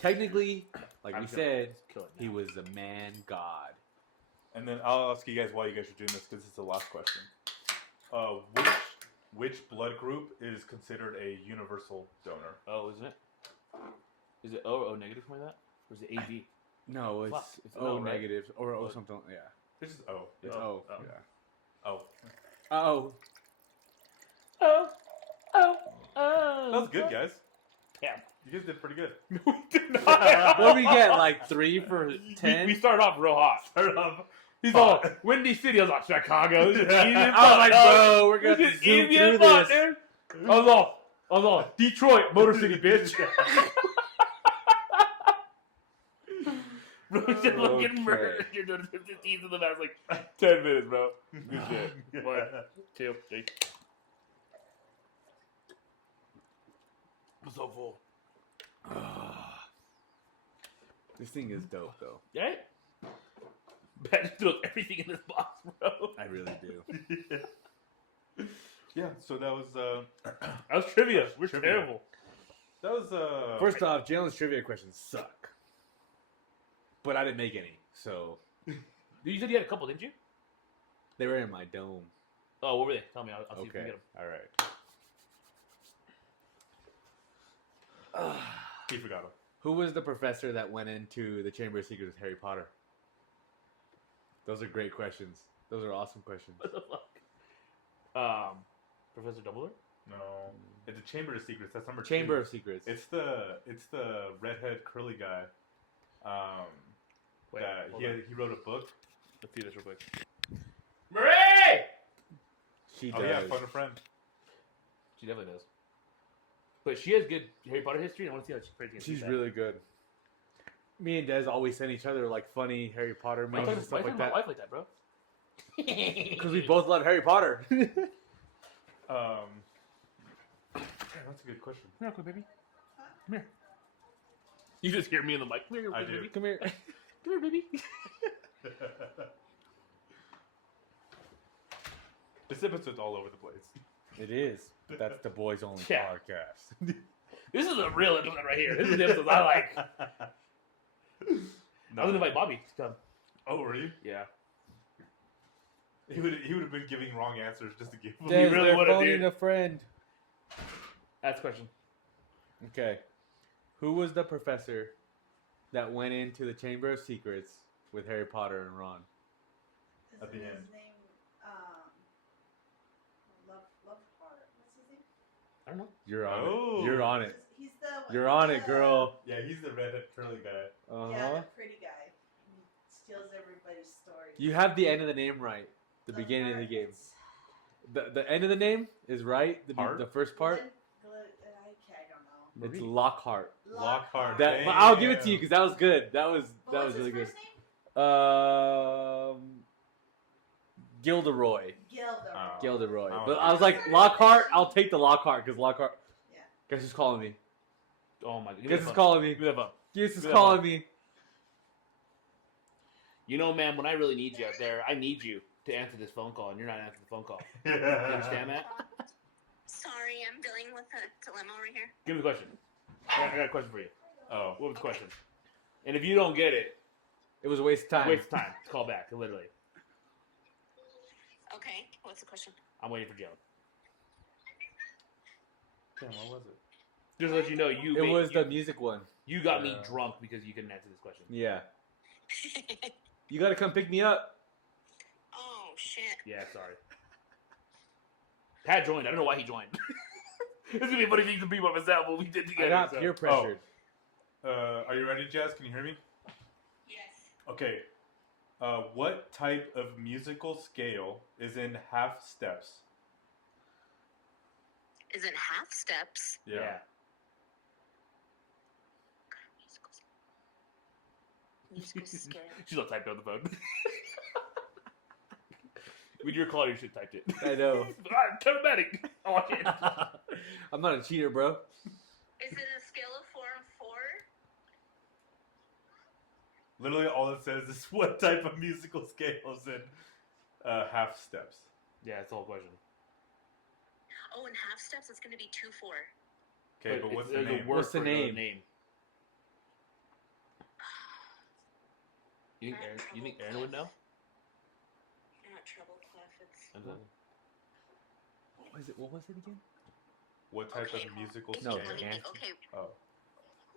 Technically, like I'm we gonna said, kill it he now. was the man god. And then I'll ask you guys why you guys are doing this because it's the last question. Which blood group is considered a universal donor? Oh, isn't it? Is it O negative something like that? Or is it AB? No, Fuck, it's it's O O, right? negative or O O. something. Yeah, This is O. it's Oh, O. oh. Yeah. Oh. Oh. Oh. Oh. Oh. That was good, guys. Damn. You guys did pretty good. We did not. What did we get? Like 3 for 10? We started off real hot. Start off. He's all Windy City. I was like Chicago. This is easy as I was fuck, like, dog. bro, we're gonna This have is to zoom easy as through fuck, this. dude. I was all Detroit, Motor City, bitch. Bro, just fucking Okay. murdered. You're doing 15 in the last like 10 minutes, bro. Good shit. 1, 2, 3. I'm so full. This thing is dope, though. Right? Ben just throws everything in this box, bro. I really do. Yeah, so that was That was trivia. We're Trivia. terrible. First off, Jalen's trivia questions suck. But I didn't make any, so You said you had a couple, didn't you? they were in my dome. Oh, what were they? Tell me. I'll see if we Okay, can get all right. he forgot him. Who was the professor that went into the Chamber of Secrets with Harry Potter? Those are great questions. Those are awesome questions. them. What the fuck? Professor Dumbledore? No, it's a Chamber of Secrets. That's number 2. Chamber of Secrets. It's the redhead curly guy. Wait, That hold he on. wrote a book. Let's see this real quick. Marie! She Oh does. yeah, Phone a Friend. She definitely does. But she has good Harry Potter history, and I want to see how she's pretty. She's really good. Me and Des always send each other like funny Harry Potter Why memes you and stuff like my that. wife like that, bro? Because we both love Harry Potter. Yeah, that's a good question. Come here, quick, baby. Come here. You just hear me in the mic. Come here, I quick, do. baby. Come here. Come here, baby. This episode's all over the place. It is. But that's the boys only Yeah. podcast. This is a real episode right here. This is the episode I like. I was gonna invite Bobby to come. Oh, were you? Yeah. He would have been giving wrong answers just to give. Des, really they're wanna phoning do- a friend. That's the question. Okay. Who was the professor that went into the Chamber of Secrets with Harry Potter and Ron? At the Isn't end. his name, Lovehart? What's his name? I don't know. You're on Oh. it. You're on it. He's the. You're on it, girl. Yeah, he's the redhead curly guy. Uh-huh. Yeah, the pretty guy. He steals everybody's story. You have the end of the name right. The beginning of the game. The end of the name is right. The Hart? first part. I don't know. It's Lockhart. Lockhart. But I'll give it to you because that was good. That was really good. First name? Gilderoy. Gilderoy. But I was like, Lockhart, I'll take the Lockhart because Lockhart. Yeah. Guess who's calling me? Oh my god. Guess who's calling me? Give me that phone. Guess who's calling me? You know, man, when I really need you out there, I need you to answer this phone call, and you're not answering the phone call. You understand that? Sorry, I'm dealing with a dilemma over here. Give me the question. I got a question for you. Oh. What was the question? And if you don't get it, It was a waste of time. waste of time. Call back, literally. Okay, what's the question? I'm waiting for Joe. Damn, what was it? Just to let you know, It was the music one. you got me drunk because you couldn't answer this question. Yeah. You gotta come pick me up. Oh, shit. Yeah, sorry. Pat joined. I don't know why he joined. It's gonna be a funny thing to be by myself, but we did together. I got so. peer pressured. Are you ready, Jazz? Can you hear me? Yes. Okay. What type of musical scale is in half steps? Is it half steps? Yeah. Musical scale. She's all typed on the phone. When you're calling, you should have typed it. I know. Automatic. Oh, shit. I'm not a cheater, bro. Is it a scale of 4 and 4? Literally, all it says is what type of musical scale is in half steps. Yeah, that's the whole question. Oh, in half steps, it's going to be 2/4. Okay, but what's the there's a name? word What's the for another name? You think Aaron would know? Not treble clef. It's What was it again? What type Okay, of musical No, scale? dance. Okay, Oh.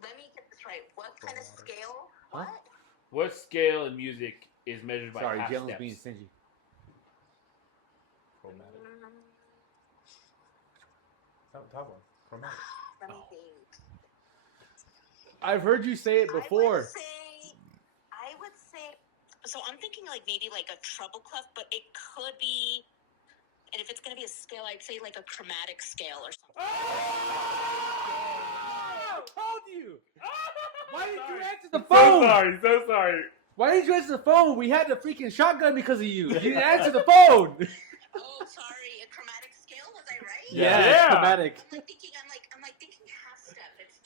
let me get this right. What kind of scale? What? What scale in music is measured by Sorry, half Jalen's steps? being stingy. Chromatic. That one. Chromatic. Let me think. I've heard you say it before. I would say. So I'm thinking like maybe like a treble clef, but it could be. And if it's gonna be a scale, I'd say like a chromatic scale or something. I told you. Why did you answer the So phone? so sorry. Why did you answer the phone? We had the freaking shotgun because of you. You didn't answer the phone. Oh, sorry. A chromatic scale, was I right? Yeah. Chromatic. I'm like thinking half step. It's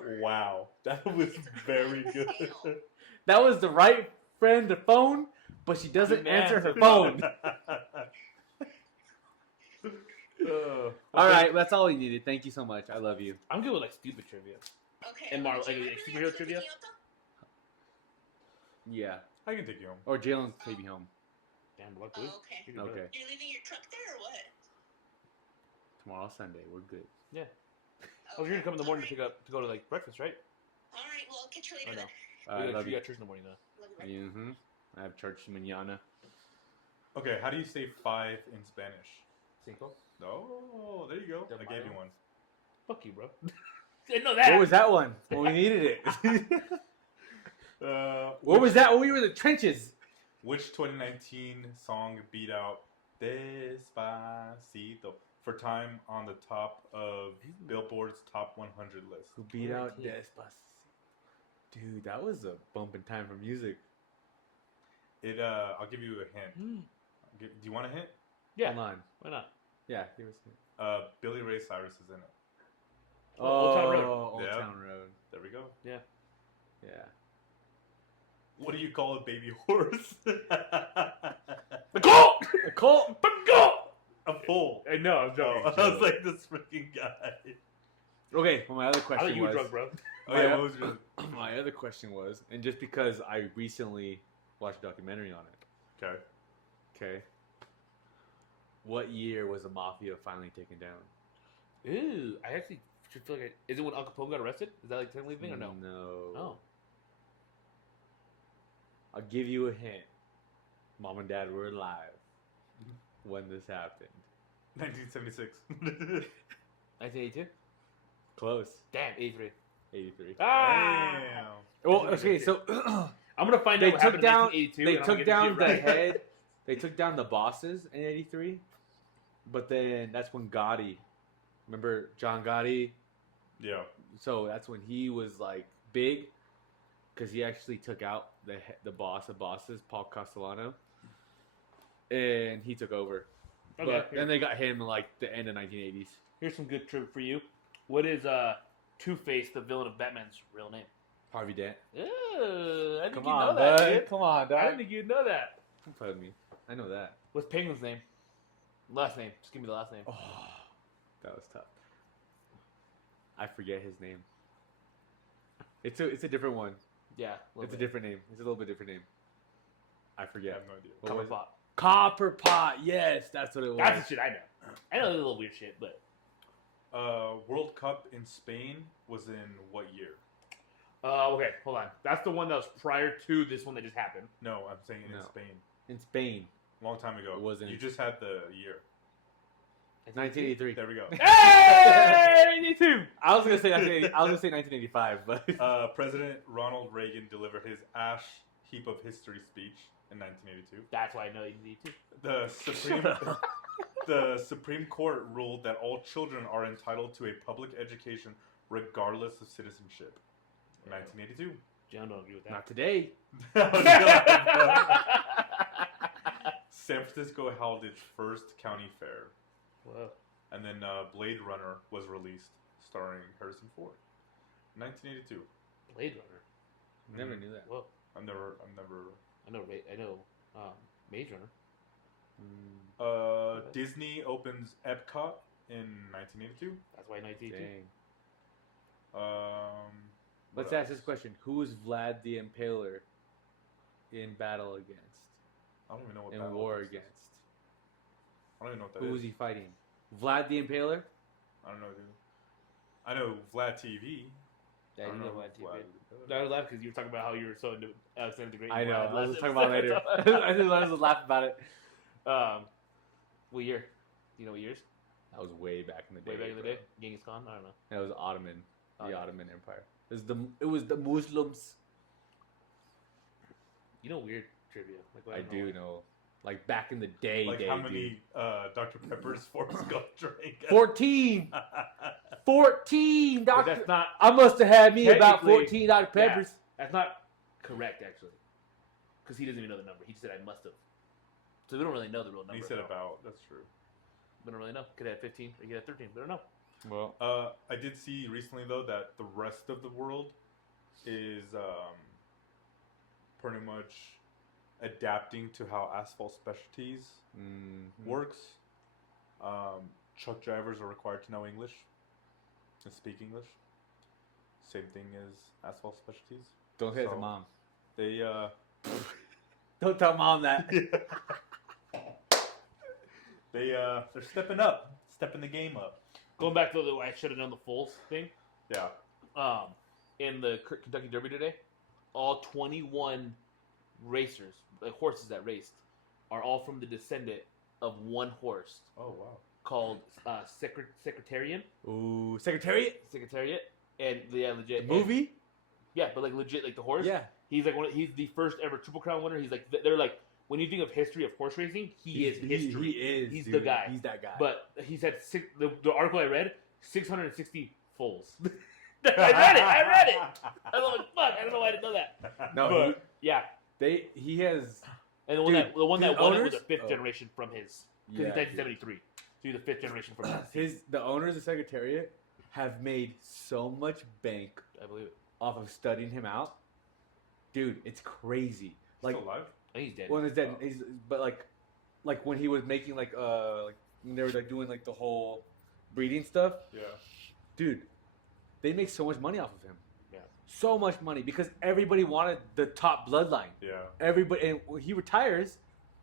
2/4. Wow, that was It's a very good. chromatic scale. That was the right friend to phone, but she doesn't answer her phone. All right, that's all we needed. Thank you so much. I love you. I'm good with like stupid trivia. Okay. And Marvel, do you like, really superhero actually trivia? think you Yeah. I can take you home. Or Jalen's take me home. Damn, what? have to- Oh, okay. Okay. You're leaving your truck there or what? Tomorrow Sunday. We're good. Oh, you're gonna come in the morning to go to like breakfast, right? All right. Well, I'll catch you I later know. then. I love you you. got church in the morning though. Love you. Bye. Mm-hmm. I have church mañana. Okay, how do you say 5 in Spanish? Cinco. Oh, there you go. I gave you one. Fuck you, bro. Didn't know that. What was that one? When we needed it. What was that when we were in the trenches? Which 2019 song beat out Despacito for time on the top of Billboard's Top 100 list? Who beat out Despacito? Dude, that was a bumping time for music. I'll give you a hint. Do you want a hint? Yeah. Hold on. Why not? Yeah, give us a hint. Billy Ray Cyrus is in it. Old Town Road. Old Yeah. Town Road. There we go. Yeah. What do you call a baby horse? The goal. A Colt. The goal. A foal. I know. I'm joking. I was like, this freaking guy. Okay, well, my other I question thought you were was. drunk, bro. Oh yeah, what was your... My other question was, and just because I recently watched a documentary on it. Okay. Okay. What year was the mafia finally taken down? Ooh, I actually should feel like. Is it when Al Capone got arrested? Is that like technically a thing or no? No. Oh. I'll give you a hint. Mom and Dad were alive when this happened. 1976. 1982. Close. Damn, 83. 83. Ah. Damn. Well, okay, so I'm gonna find they out what happened took down. in 1982. They and I'm took gonna down get the this shit right. head. They took down the bosses in '83, but then that's when Gotti. Remember John Gotti? Yeah. So that's when he was like big, because he actually took out the boss of bosses, Paul Castellano, and he took over. Okay. But then they got him in like the end of 1980s. Here's some good trivia for you. What is Two-Face, the villain of Batman's real name? Harvey Dent. Ew, I didn't Come think you'd on, know that, bud. dude. Come on, I dog. didn't think you'd know that. Don't play with me. I know that. What's Penguin's name? Last name. Just give me the last name. Oh, that was tough. I forget his name. It's a different one. Yeah. It's a different name. It's a little bit different name. I I forget. have no idea. What Copper was it? Pot. Copper Pot. Yes, that's what it was. That's the shit I know. I know a little weird shit, but World Cup in Spain was in what year? okay, hold on. That's the one that was prior to this one that just happened. No, I'm saying in No. Spain. In Spain, Long time ago. It wasn't. You just had the year. 1983. There we go. Hey, me too. I was gonna say 1985, but President Ronald Reagan delivered his ash heap of history speech in 1982. That's why I know you need to. The Supreme Court ruled that all children are entitled to a public education regardless of citizenship. In 1982. John don't agree with that. not today. San Francisco held its first county fair. Whoa. And then Blade Runner was released, starring Harrison Ford. 1982. Blade Runner. Never knew that. Whoa. I'm never. I know. Maze Runner. Disney opens Epcot in 1982. That's why 1982. Dang. What Let's ask else? this question: Who is Vlad the Impaler in battle against? I don't even know what In that war is. against? I don't even know what that Who is. is he fighting? Vlad the Impaler? I don't know, dude. I know Vlad TV. Yeah, I don't you know who Vlad TV. Vlad- No, I was laughing because you were talking about how you were so into Alexander the Great. I know. Vlad I was last talking about it later. I think I was laughing about it. What year? You know what years? That was way back in the day. Way back in the bro. day? Genghis Khan? I don't know. That was Ottoman. The Oh, yeah. Ottoman Empire. It was the Muslims. You know weird trivia. Like, what I do what- know. Like back in the day. Like how many Dr. Pepper's Forrest Gump drank? 14. 14 But Dr. that's not. I must have had me about Technically, 14 Dr. Peppers. That's not correct, actually. Because he doesn't even know the number. He just said I must have. So we don't really know the real number. He said at all. about. That's true. We don't really know. Could have 15 or he had 13. We don't know. Well, I did see recently though that the rest of the world is pretty much adapting to how Asphalt Specialties works. Truck drivers are required to know English and speak English. Same thing as Asphalt Specialties. Don't say it to So- mom. They Don't tell mom that. they're stepping up, stepping the game up. Going back to the I should have known the Foles thing. Yeah. In the Kentucky Derby today, all 21 racers, like horses that raced, are all from the descendant of one horse Oh wow. called Secretariat. Ooh, Secretariat? Secretariat, and yeah, legit Movie? Yeah, but like legit, like the horse. Yeah. He's like he's the first ever Triple Crown winner. He's like they're like when you think of history of horse racing, he is history. He is. He's dude. the guy. He's that guy. But he said the article I read 660 foals. I read it. I was like, fuck, I don't know why I didn't know that. no, But yeah, he has. and the one Dude, that won it owners- was the fifth oh. generation from his because Yeah, he's dude. 1973. So he's the fifth generation from his. The owners of Secretariat have made so much bank I believe it. off of studying him out. Dude, it's crazy. Like Still alive? I think he's dead. when he's dead, but like when he was making like when they were like doing like the whole breeding stuff, Yeah. dude, they make so much money off of him. Yeah. So much money because everybody wanted the top bloodline. Yeah. Everybody, and when he retires,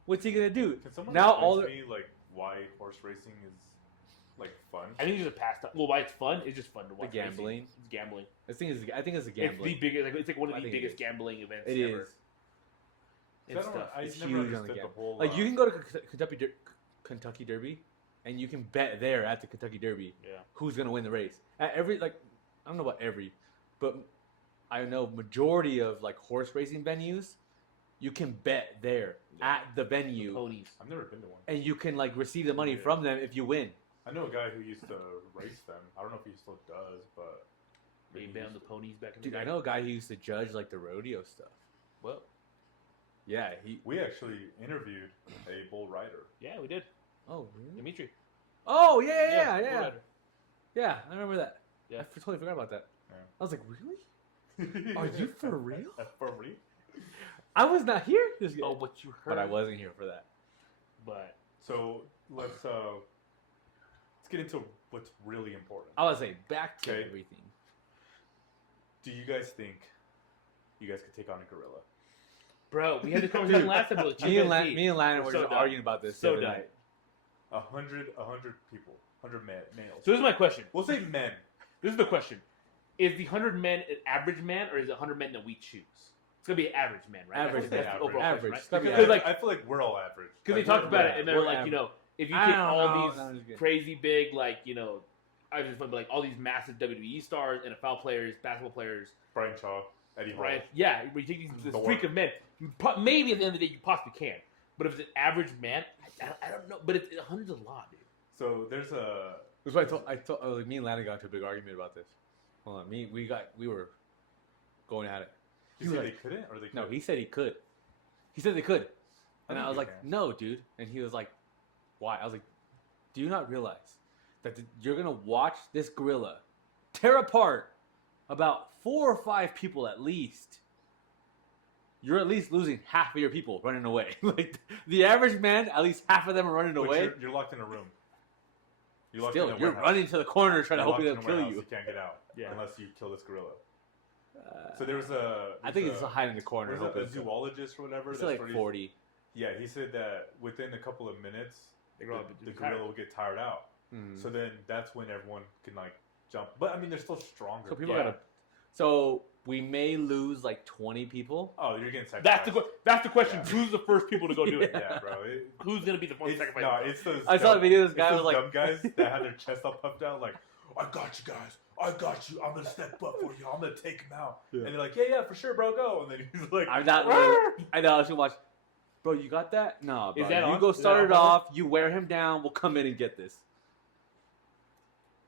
what's he gonna do? Can someone Now explain all to the- me like why horse racing is like fun? I think it's just a pastime. Well, why it's fun? It's just fun to watch. racing. gambling. It's gambling. I think it's It's a the gambling. biggest. Like, it's like one of I the think it biggest is. gambling events It ever. is. I, And don't, stuff. I It's never huge on the understood the gamble. whole. Like you can go to Kentucky Derby, and you can bet there at the Kentucky Derby Yeah. who's gonna win the race. At every I don't know about every, but I know majority of like horse racing venues, you can bet there Yeah. at the venue, Ponies. I've never been to one. and you can like receive the money Yeah. from them if you win. I know a guy who used to race them. I don't know if he still does, but They banned the ponies back in the Dude, day. I know a guy who used to judge like the rodeo stuff. Well, Yeah, he. we actually interviewed a bull rider. yeah, we did. Oh, really? Dimitri. Oh, Bull yeah. rider. Yeah, I remember that. Yeah. I totally forgot about that. Yeah. I was like, really? Are you for real? For real? I was not here. Oh, but you heard. But I wasn't here for that. But So let's get into what's really important. I was say back to Okay. everything. Do you guys think you guys could take on a gorilla? bro, we had this conversation last time about Me and chimpanzee. Landon We're were so just done. arguing about this So the other done. night. 100 people, 100 males. So this is my question. We'll say men. This is the question: is the 100 men an average man, or is it 100 men that we choose? It's gonna be an average man, right? Average That's man. the overall Average. question, It's gotta be right? Because Because like, I feel like we're all average. because Like, they talked we're- about it, and they're we're like, average. you know, if you I take don't all know. these No, I'm just kidding. crazy big, like, you know, I was just fun, but like all these massive WWE stars, NFL players, basketball players, Brian Shaw, Eddie Hall. right? Yeah, when you take this Thor. freak of men, maybe at the end of the day you possibly can. But if it's an average man, I don't know. But it's 100's a lot, dude. So there's a. That's why I told like, me and Landon got into a big argument about this. Hold on, we were going at it. You say they couldn't, or they could? No, he said he could. He said they could, and think I was you like, can. no, dude. And he was like, why? I was like, do you not realize that you're gonna watch this gorilla tear apart about 4 or 5 people at least? You're at least losing half of your people running away. Like the average man, at least half of them are running But away. You're locked in a room. You're locked Still, in a you're warehouse. running to the corner trying to You're hope locked they'll in a kill warehouse. you. You can't get out Yeah. unless you kill this gorilla. Uh, So there was a. I think it's a hide in the corner. There's hoping a it's- zoologist or whatever. It's that like started- 40. Yeah, he said that within a couple of minutes, They grow up the to be gorilla tired. will get tired out. Mhm. So then that's when everyone can like jump. But I mean, they're still stronger. So people Yeah. gotta. So we may lose like 20 people. Oh, you're getting sacrificed. That's the question. Yeah. Who's the first people to go do it? Yeah, bro. Who's gonna be the first It's, sacrifice? no, it's those. I saw a dumb- video. This it's guy those was like, dumb guys that have their chest all puffed out, like, I got you guys. I got you. I'm gonna step up for you. I'm gonna take him out. Yeah. And they're like, yeah, for sure, bro, go. And then he's like, I'm not. "Rrr." I know. I should watch. Bro, you got that? No, bro. Is that you on? go Is that start on it cover? off. You wear him down. We'll come in and get this.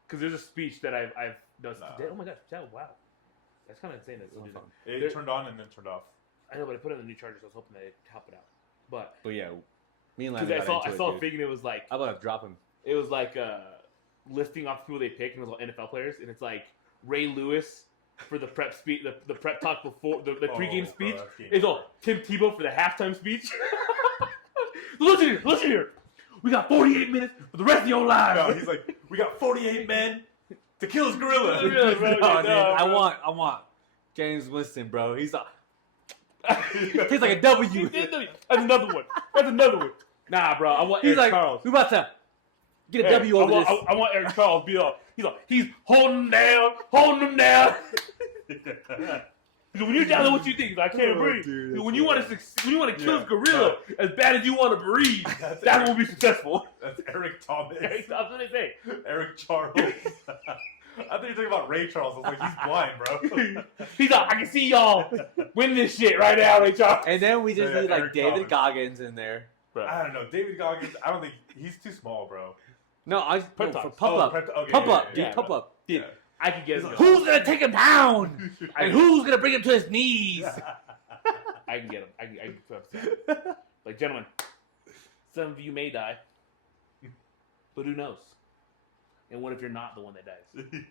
Because there's a speech that I've done. Nah. Oh my gosh, wow, that's kind of insane. That Sounds fun. It There- turned on and then turned off. I know, but I put it on the new charger, so I was hoping that it'd help it out. But But yeah, me and because Landon I got saw into a it, dude. thing and it was like I'm about to drop him. listing off the people they picked, and it was all NFL players, and it's like Ray Lewis for the prep speech, the prep talk before the pregame bro, speech. that's game It's all over. Tim Tebow for the halftime speech. Listen here. We got 48 minutes for the rest of your lives. No, he's like, we got 48 men to kill this gorilla. Gorilla, bro. No, No, dude, I bro. want James Winston, bro. He's like, tastes like a W. He did do it. That's another one. Nah, bro. I want He's Eric like, Charles. we about to get a Hey, W over this. I want Eric Charles to be all. He's holding them down. He's like, when you're down there, what you think? He's like, I can't Oh, breathe. dude, He's like, that's when you want hilarious. to kill Yeah, this gorilla as bad as you want to breathe, That's that Eric- will be successful. That's Eric Thomas. That's what they say. Eric Charles. I thought you were talking about Ray Charles. I was like, he's blind, bro. He's like, I can see y'all win this shit right now, Ray Charles. And then we just Yeah, need like Eric David Thomas. Goggins in there. I don't know. David Goggins, I don't think he's too small, bro. No, Prep for talks. pump up. okay, Pump yeah, up, yeah, dude. yeah, Pump bro. up. Dude. Yeah. I can get him. He's Who's gonna take him down? I And can- who's gonna bring him to his knees? I can get him. I can put up. Like, gentlemen, some of you may die, but who knows? And what if you're not the one that dies?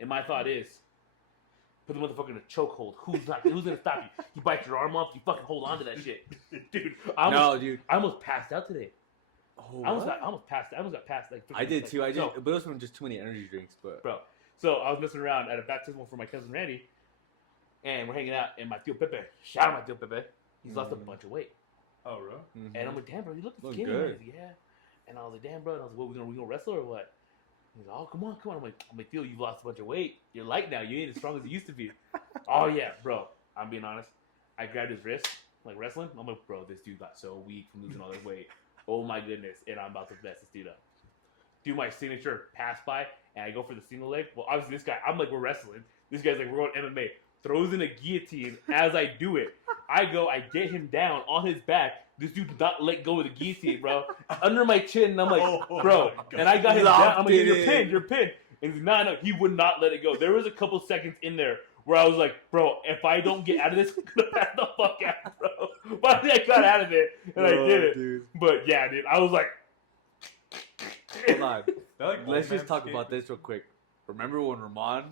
And my thought is, put the motherfucker in a chokehold. Who's gonna stop you? You bite your arm off, you fucking hold on to that shit, dude. No, dude. I almost passed out today. Oh, I almost what? got passed. Like I did too. So, But it was from just too many energy drinks. But bro. So I was messing around at a baptismal for my cousin Randy, and we're hanging out. And my tío Pepe, shout out my tío Pepe, he's lost a bunch of weight. Oh, bro. Mhm. And I'm like, damn, bro, you look Look skinny. good. He's like, yeah. And I was like, damn, bro. And I was like, what, we gonna wrestle or what? He's like, oh, come on. I'm like, Theo, you've lost a bunch of weight. You're light now. You ain't as strong as you used to be. Oh yeah, bro. I'm being honest. I grabbed his wrist, like wrestling. I'm like, bro, this dude got so weak from losing all this weight. Oh my goodness. And I'm about to mess this dude up. Do my signature pass by, and I go for the single leg. Well, obviously this guy, I'm like, we're wrestling. This guy's like, we're going MMA. Throws in a guillotine as I do it. I get him down on his back, This dude did not let go of the guillotine, bro. Under my chin, and I'm like, Oh bro. my God. And I got him Locked down. I'm like, it your in. pin, your pin. And he's like, no, he would not let it go. There was a couple seconds in there where I was like, bro, if I don't get out of this, I'm gonna pass the fuck out, bro. Finally, I got out of it, and I did it. Dude. But yeah, dude, I was like, Hold on. They're like Let's old just man talk skate. about this real quick. Remember when Ramon,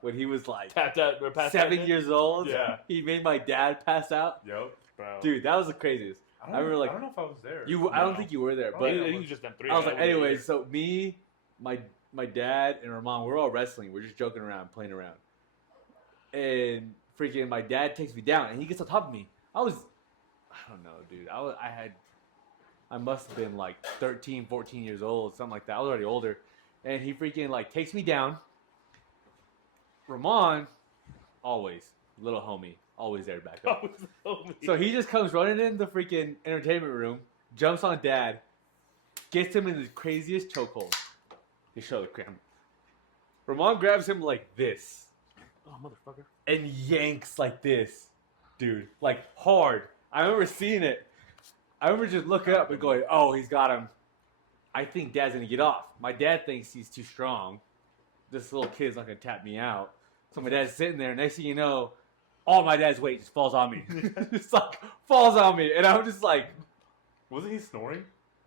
when he was like tapped out, or passed 7 out. years old, Yeah. he made my dad pass out? Yep. Bro. Dude, that was the craziest. I remember, like, I don't know if I was there. I don't think you were there, Oh, but I yeah. think it was just them three. I was like, wasn't anyways, there. so me, my dad, and Ramon, we're all wrestling. We're just joking around, playing around. And freaking my dad takes me down, and he gets on top of me. I don't know, dude. I must have been like 13, 14 years old, something like that. I was already older. And he freaking like takes me down. Ramon, always, little homie, always there to back up. So he just comes running in the freaking entertainment room, jumps on dad, gets him in the craziest chokehold. He show the camera. Ramon grabs him like this Oh, motherfucker. and yanks like this, dude, like hard. I remember seeing it. I remember just looking up and going, "Oh, he's got him." I think Dad's gonna get off. My dad thinks he's too strong. This little kid's not gonna tap me out. So my dad's sitting there. Next thing you know, all my dad's weight just falls on me. Just like falls on me, and I'm just like, Wasn't he snoring?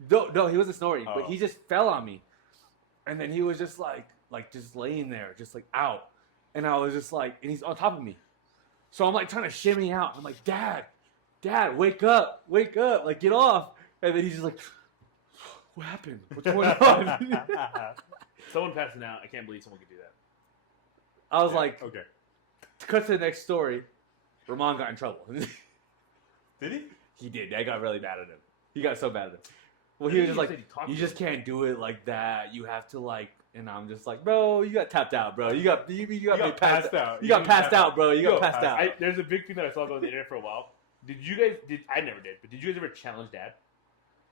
no, he wasn't snoring, but Oh. he just fell on me, and then he was just like just laying there, just like out, and I was just like, and he's on top of me, so I'm like trying to shimmy out. I'm like, Dad, wake up, like get off, and then he's just like, what happened? What's going on? Someone passing out. I can't believe someone could do that. I was Yeah, like, okay. cut to the next story. Ramon got in trouble. Did he? He did. I got really mad at him. He got so mad at him. Well, he was just like, you just can't do it like that. You have to like, and I'm just like, bro, you got tapped out, bro. You got got passed out. You got passed tapped out, bro. You got passed out. There's a big thing that I saw go on the internet for a while. Did you guys? I never did, but did you guys ever challenge Dad?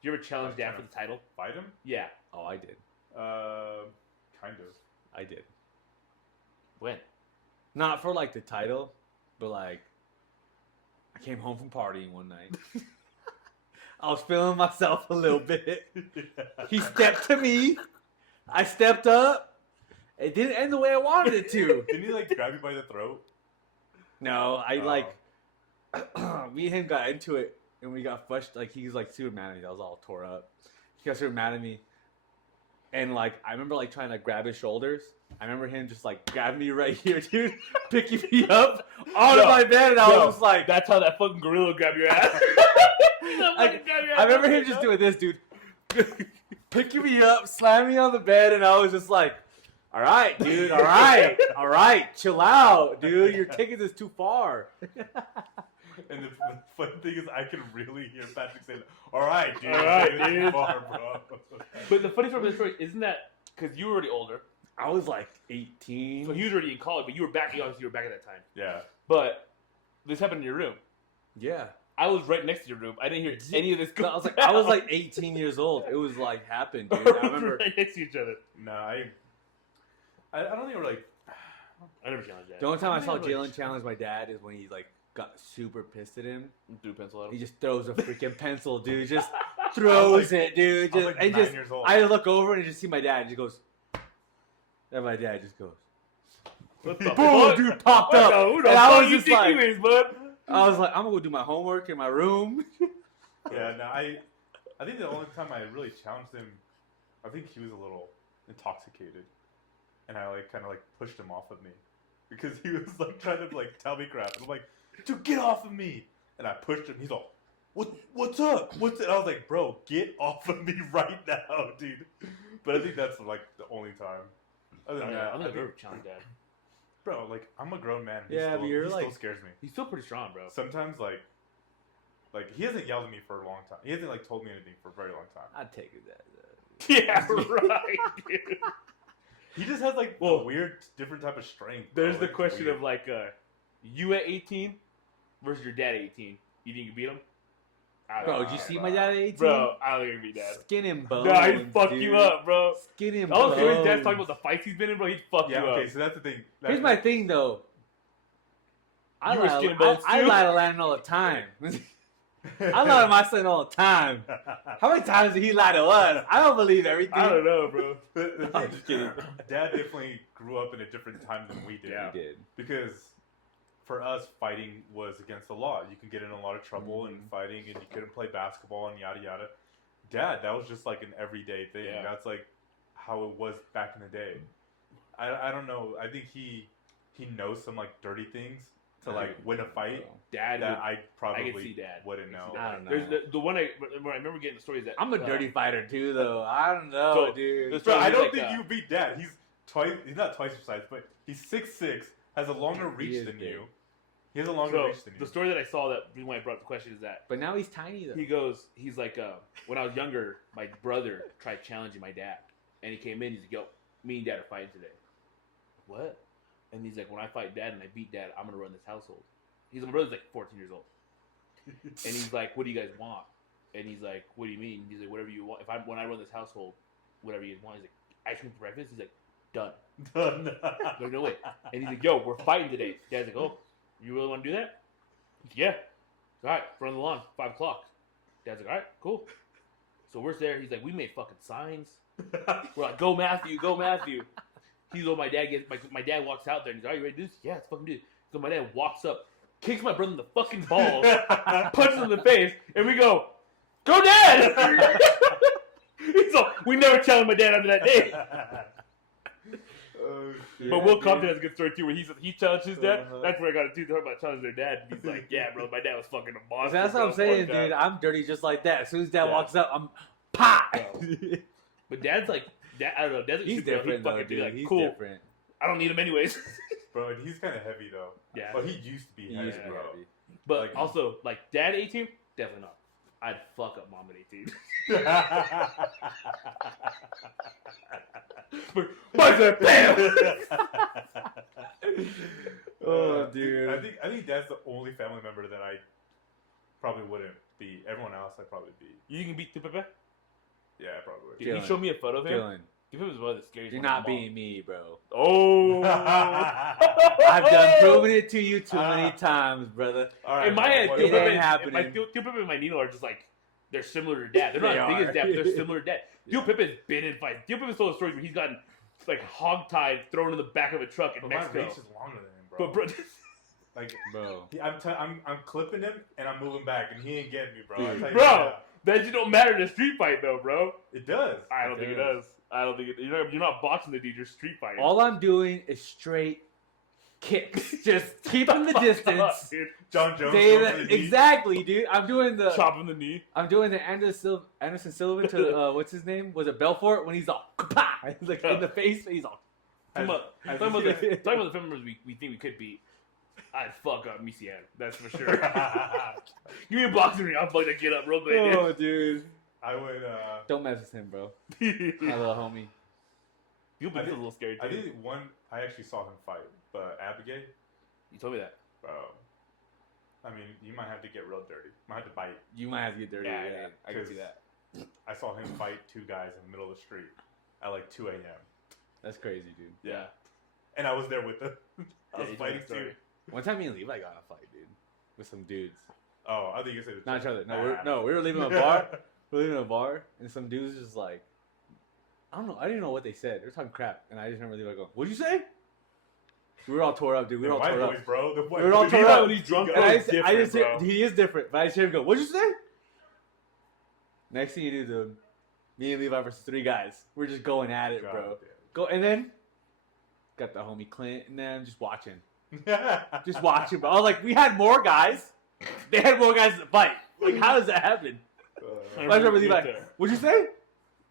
Did you ever challenge Dad for the title? Fight him? Yeah. Oh, I did. Kind of. I did. When? Not for like the title, but like, I came home from partying one night. I was feeling myself a little bit. He stepped to me. I stepped up. It didn't end the way I wanted it to. Didn't he like grab you by the throat? No, I Oh. like me and him got into it, and we got flushed. Like he was like super mad at me. I was all tore up. He got super mad at me, and like I remember like trying to grab his shoulders. I remember him just like grabbing me right here, dude, picking me up onto my bed, and I was just like, That's how that fucking gorilla grabbed your ass. I remember him just doing this, dude, picking me up, slamming me on the bed, and I was just like, all right, dude, all right, chill out, dude, you're taking this too far. And the funny thing is, I can really hear Patrick saying, "All right, dude, All right, you're too dude." far, bro." But the funny part of the story isn't that because you were already older, I was like 18. so he was already in college, but you were back. Obviously, you were back at that time. Yeah. But this happened in your room. Yeah. I was right next to your room. I didn't hear any of this. I was like 18 years old. It was like happened, dude. I remember. right next to each other. No, I don't think we're like. I never challenged that. The only time I saw Really? Jalen challenge my dad is when he like got super pissed at him. Threw a pencil at He him. just throws a freaking pencil, dude. Just throws it, dude. I was Just like and 9 just years old. I look over and just see my dad. And just goes. And my dad just goes. What the Boom, fuck? dude, popped What up. the- who the And I fuck was you just think like, you is, bud? I was like, I'm gonna go do my homework in my room. Yeah, no, I think the only time I really challenged him, I think he was a little intoxicated, and I like kind of like pushed him off of me because he was like trying to like tell me crap, and I'm like, "Dude, get off of me!" And I pushed him. He's all, "What's up? What's it?" I was like, "Bro, get off of me right now, dude." But I think that's like the only time. Other than that, I I think I've think, ever challenged Dad. bro, like I'm a grown man. Yeah, but you're he like- still scares me. He's still pretty strong, bro. Sometimes like he hasn't yelled at me for a long time. He hasn't like told me anything for a very long time. I'd take that. Yeah, right, dude. He just has like a weird, different type of strength. bro. There's the Like, it's question weird. of like, you at 18 versus your dad at 18. You think you beat him? I don't Bro, know. did you see my dad at 18? Bro, I don't think you beat Dad. Skin and bones. No, he'd fuck dude. you up, bro. Skin and I was bones. hearing his dad talking about the fights he's been in, bro. He'd fuck Yeah, you okay, up. so that's the thing. Here's my thing, though. You were skin and I bones, too? lie to Landon all the time. I lie to my son all the time. How many times did he lie to us? I don't believe everything. I don't know, bro. I'm just kidding. Dad definitely grew up in a different time than we did. Yeah. He did. Because for us, fighting was against the law. You could get in a lot of trouble in fighting, and you couldn't play basketball and yada yada. Dad, that was just like an everyday thing. Yeah. That's like how it was back in the day. I don't know. I think he knows some like dirty things to like win a fight. Dad, That I I probably can see Dad. wouldn't know. I don't know. There's the one I remember getting the story is that I'm a dirty fighter too, though. I don't know, So, dude. the Bro, I don't like, think you beat Dad. He's twice. He's not twice your size, but he's 6'6", has a longer He reach is than big. you. He has a longer So reach than you. the story that I saw that when I brought up the question is that But now he's tiny though. he's like, when I was younger, my brother tried challenging my dad, and he came in. He's like, "Yo, me and Dad are fighting today." What? And he's like, "When I fight Dad and I beat Dad, I'm gonna run this household." My brother's like 14 years old, and he's like, "What do you guys want?" And he's like, "What do you mean?" He's like, "Whatever you want. When I run this household, whatever you want." He's like, "Ice cream for breakfast." He's like, "Done." I'm like, "No way." And he's like, "Yo, we're fighting today." Dad's like, "Oh, you really want to do that?" He's like, "Yeah." All right, front of the lawn, 5 o'clock. Dad's like, "All right, cool." So we're there. He's like, "We made fucking signs." We're like, "Go Matthew, go Matthew." He's what my dad gets. My dad walks out there and he's like, "Are you ready to do this?" "Yeah, let's fucking do it." So my dad walks up, kicks my brother in the fucking balls, punches him in the face, and we go, "Go Dad!" He's like, we never challenged my dad after that day. Oh, shit. But Will Compton has a good story too, where he challenged his dad. That's where I got it too. Talking about challenging their dad. He's like, "Yeah, bro, my dad was fucking a monster." That's what I'm saying, dude. I'm dirty just like that. As soon as Dad Yeah. walks up, I'm pop. But Dad's like, I don't know. Dad's He's different, though, dude. Like, He's cool. different. I don't need him anyways. Bro, and he's kind of heavy though. Yeah. But he used to be He heavy, used to be bro. heavy. But Like- also, like, Dad 18, definitely not. I'd fuck up Mom at 18. Bicep, bam! Oh, I dude. think that's the only family member that I probably wouldn't beat. Everyone else I'd probably beat. You can beat Pepe? Yeah, I probably would. Dude, he Dylan. showed me a photo of him. Dylan, Pepe was one of the scariest you're ones of not them all. beating me, bro. Oh! I've done proven it to you too many times, brother. All right, In my head, what- It Pepe ain't and happening. Pepe and my Nino are just like, they're similar to Dad. They're not They as big are. as Dad, but they're similar to Dad. Yeah. Dio Pepe's been in fights. Dio Pepe's told stories where he's gotten like hogtied, thrown in the back of a truck in But my Mexico. reach is longer than him, bro. But bro, Like, Bro. I'm clipping him and I'm moving back and he ain't getting me, bro. I'll Dude. tell you Bro. that. that shit don't matter in a street fight though, bro. It does. I don't think it does. I don't think it. You're not boxing the dude. You're street fighting. All I'm doing is straight kicks. Just keeping the distance. Dude, John Jones. Stay goes the- for the knee. exactly, dude. I'm doing the chop him the knee. Anderson Silva to the, what's his name? Was it Belfort when he's all kapah! Like in the face? He's all. Has- Talking has about he- the family members we think we could beat. I'd fuck up Misian. That's for sure. Give me a boxing ring. I'll fucking get up real quick. Oh, dude. I would. Don't mess with him, bro. My little homie. You'll be I a did- little scary too. I did one. I actually saw him fight, but Abigail. You told me that. I mean, you might have to get real dirty. Might have to bite. You might have to get dirty. Yeah, Yeah, yeah, I can see that. I saw him fight 2 guys in the middle of the street at like 2 a.m. That's crazy, dude. Yeah. And I was there with them. I was you told me fighting the story. too. One time me and Levi got in a fight, dude, with some dudes. Oh, I think you said it. Not each other. Nah. We were leaving a bar. We were leaving a bar, and some dudes just like, I don't know. I didn't even know what they said. They were talking crap, and I just remember Levi going, "What'd you say?" We were all tore up, dude. We The were all white tore up. boys, bro. The white We were all boys. tore Levi up. when he's drunk, And oh, I he's just different, bro. he is different, but I just hear him go, "What'd you say?" Next thing you do, dude, me and Levi versus 3 guys. We're just going at it, God bro. Go and then got the homie Clint and then just watching. damn. Just watching, bro. I was like, we had more guys. They had more guys to fight. Like, how does that happen? I remember Levi, what'd you say?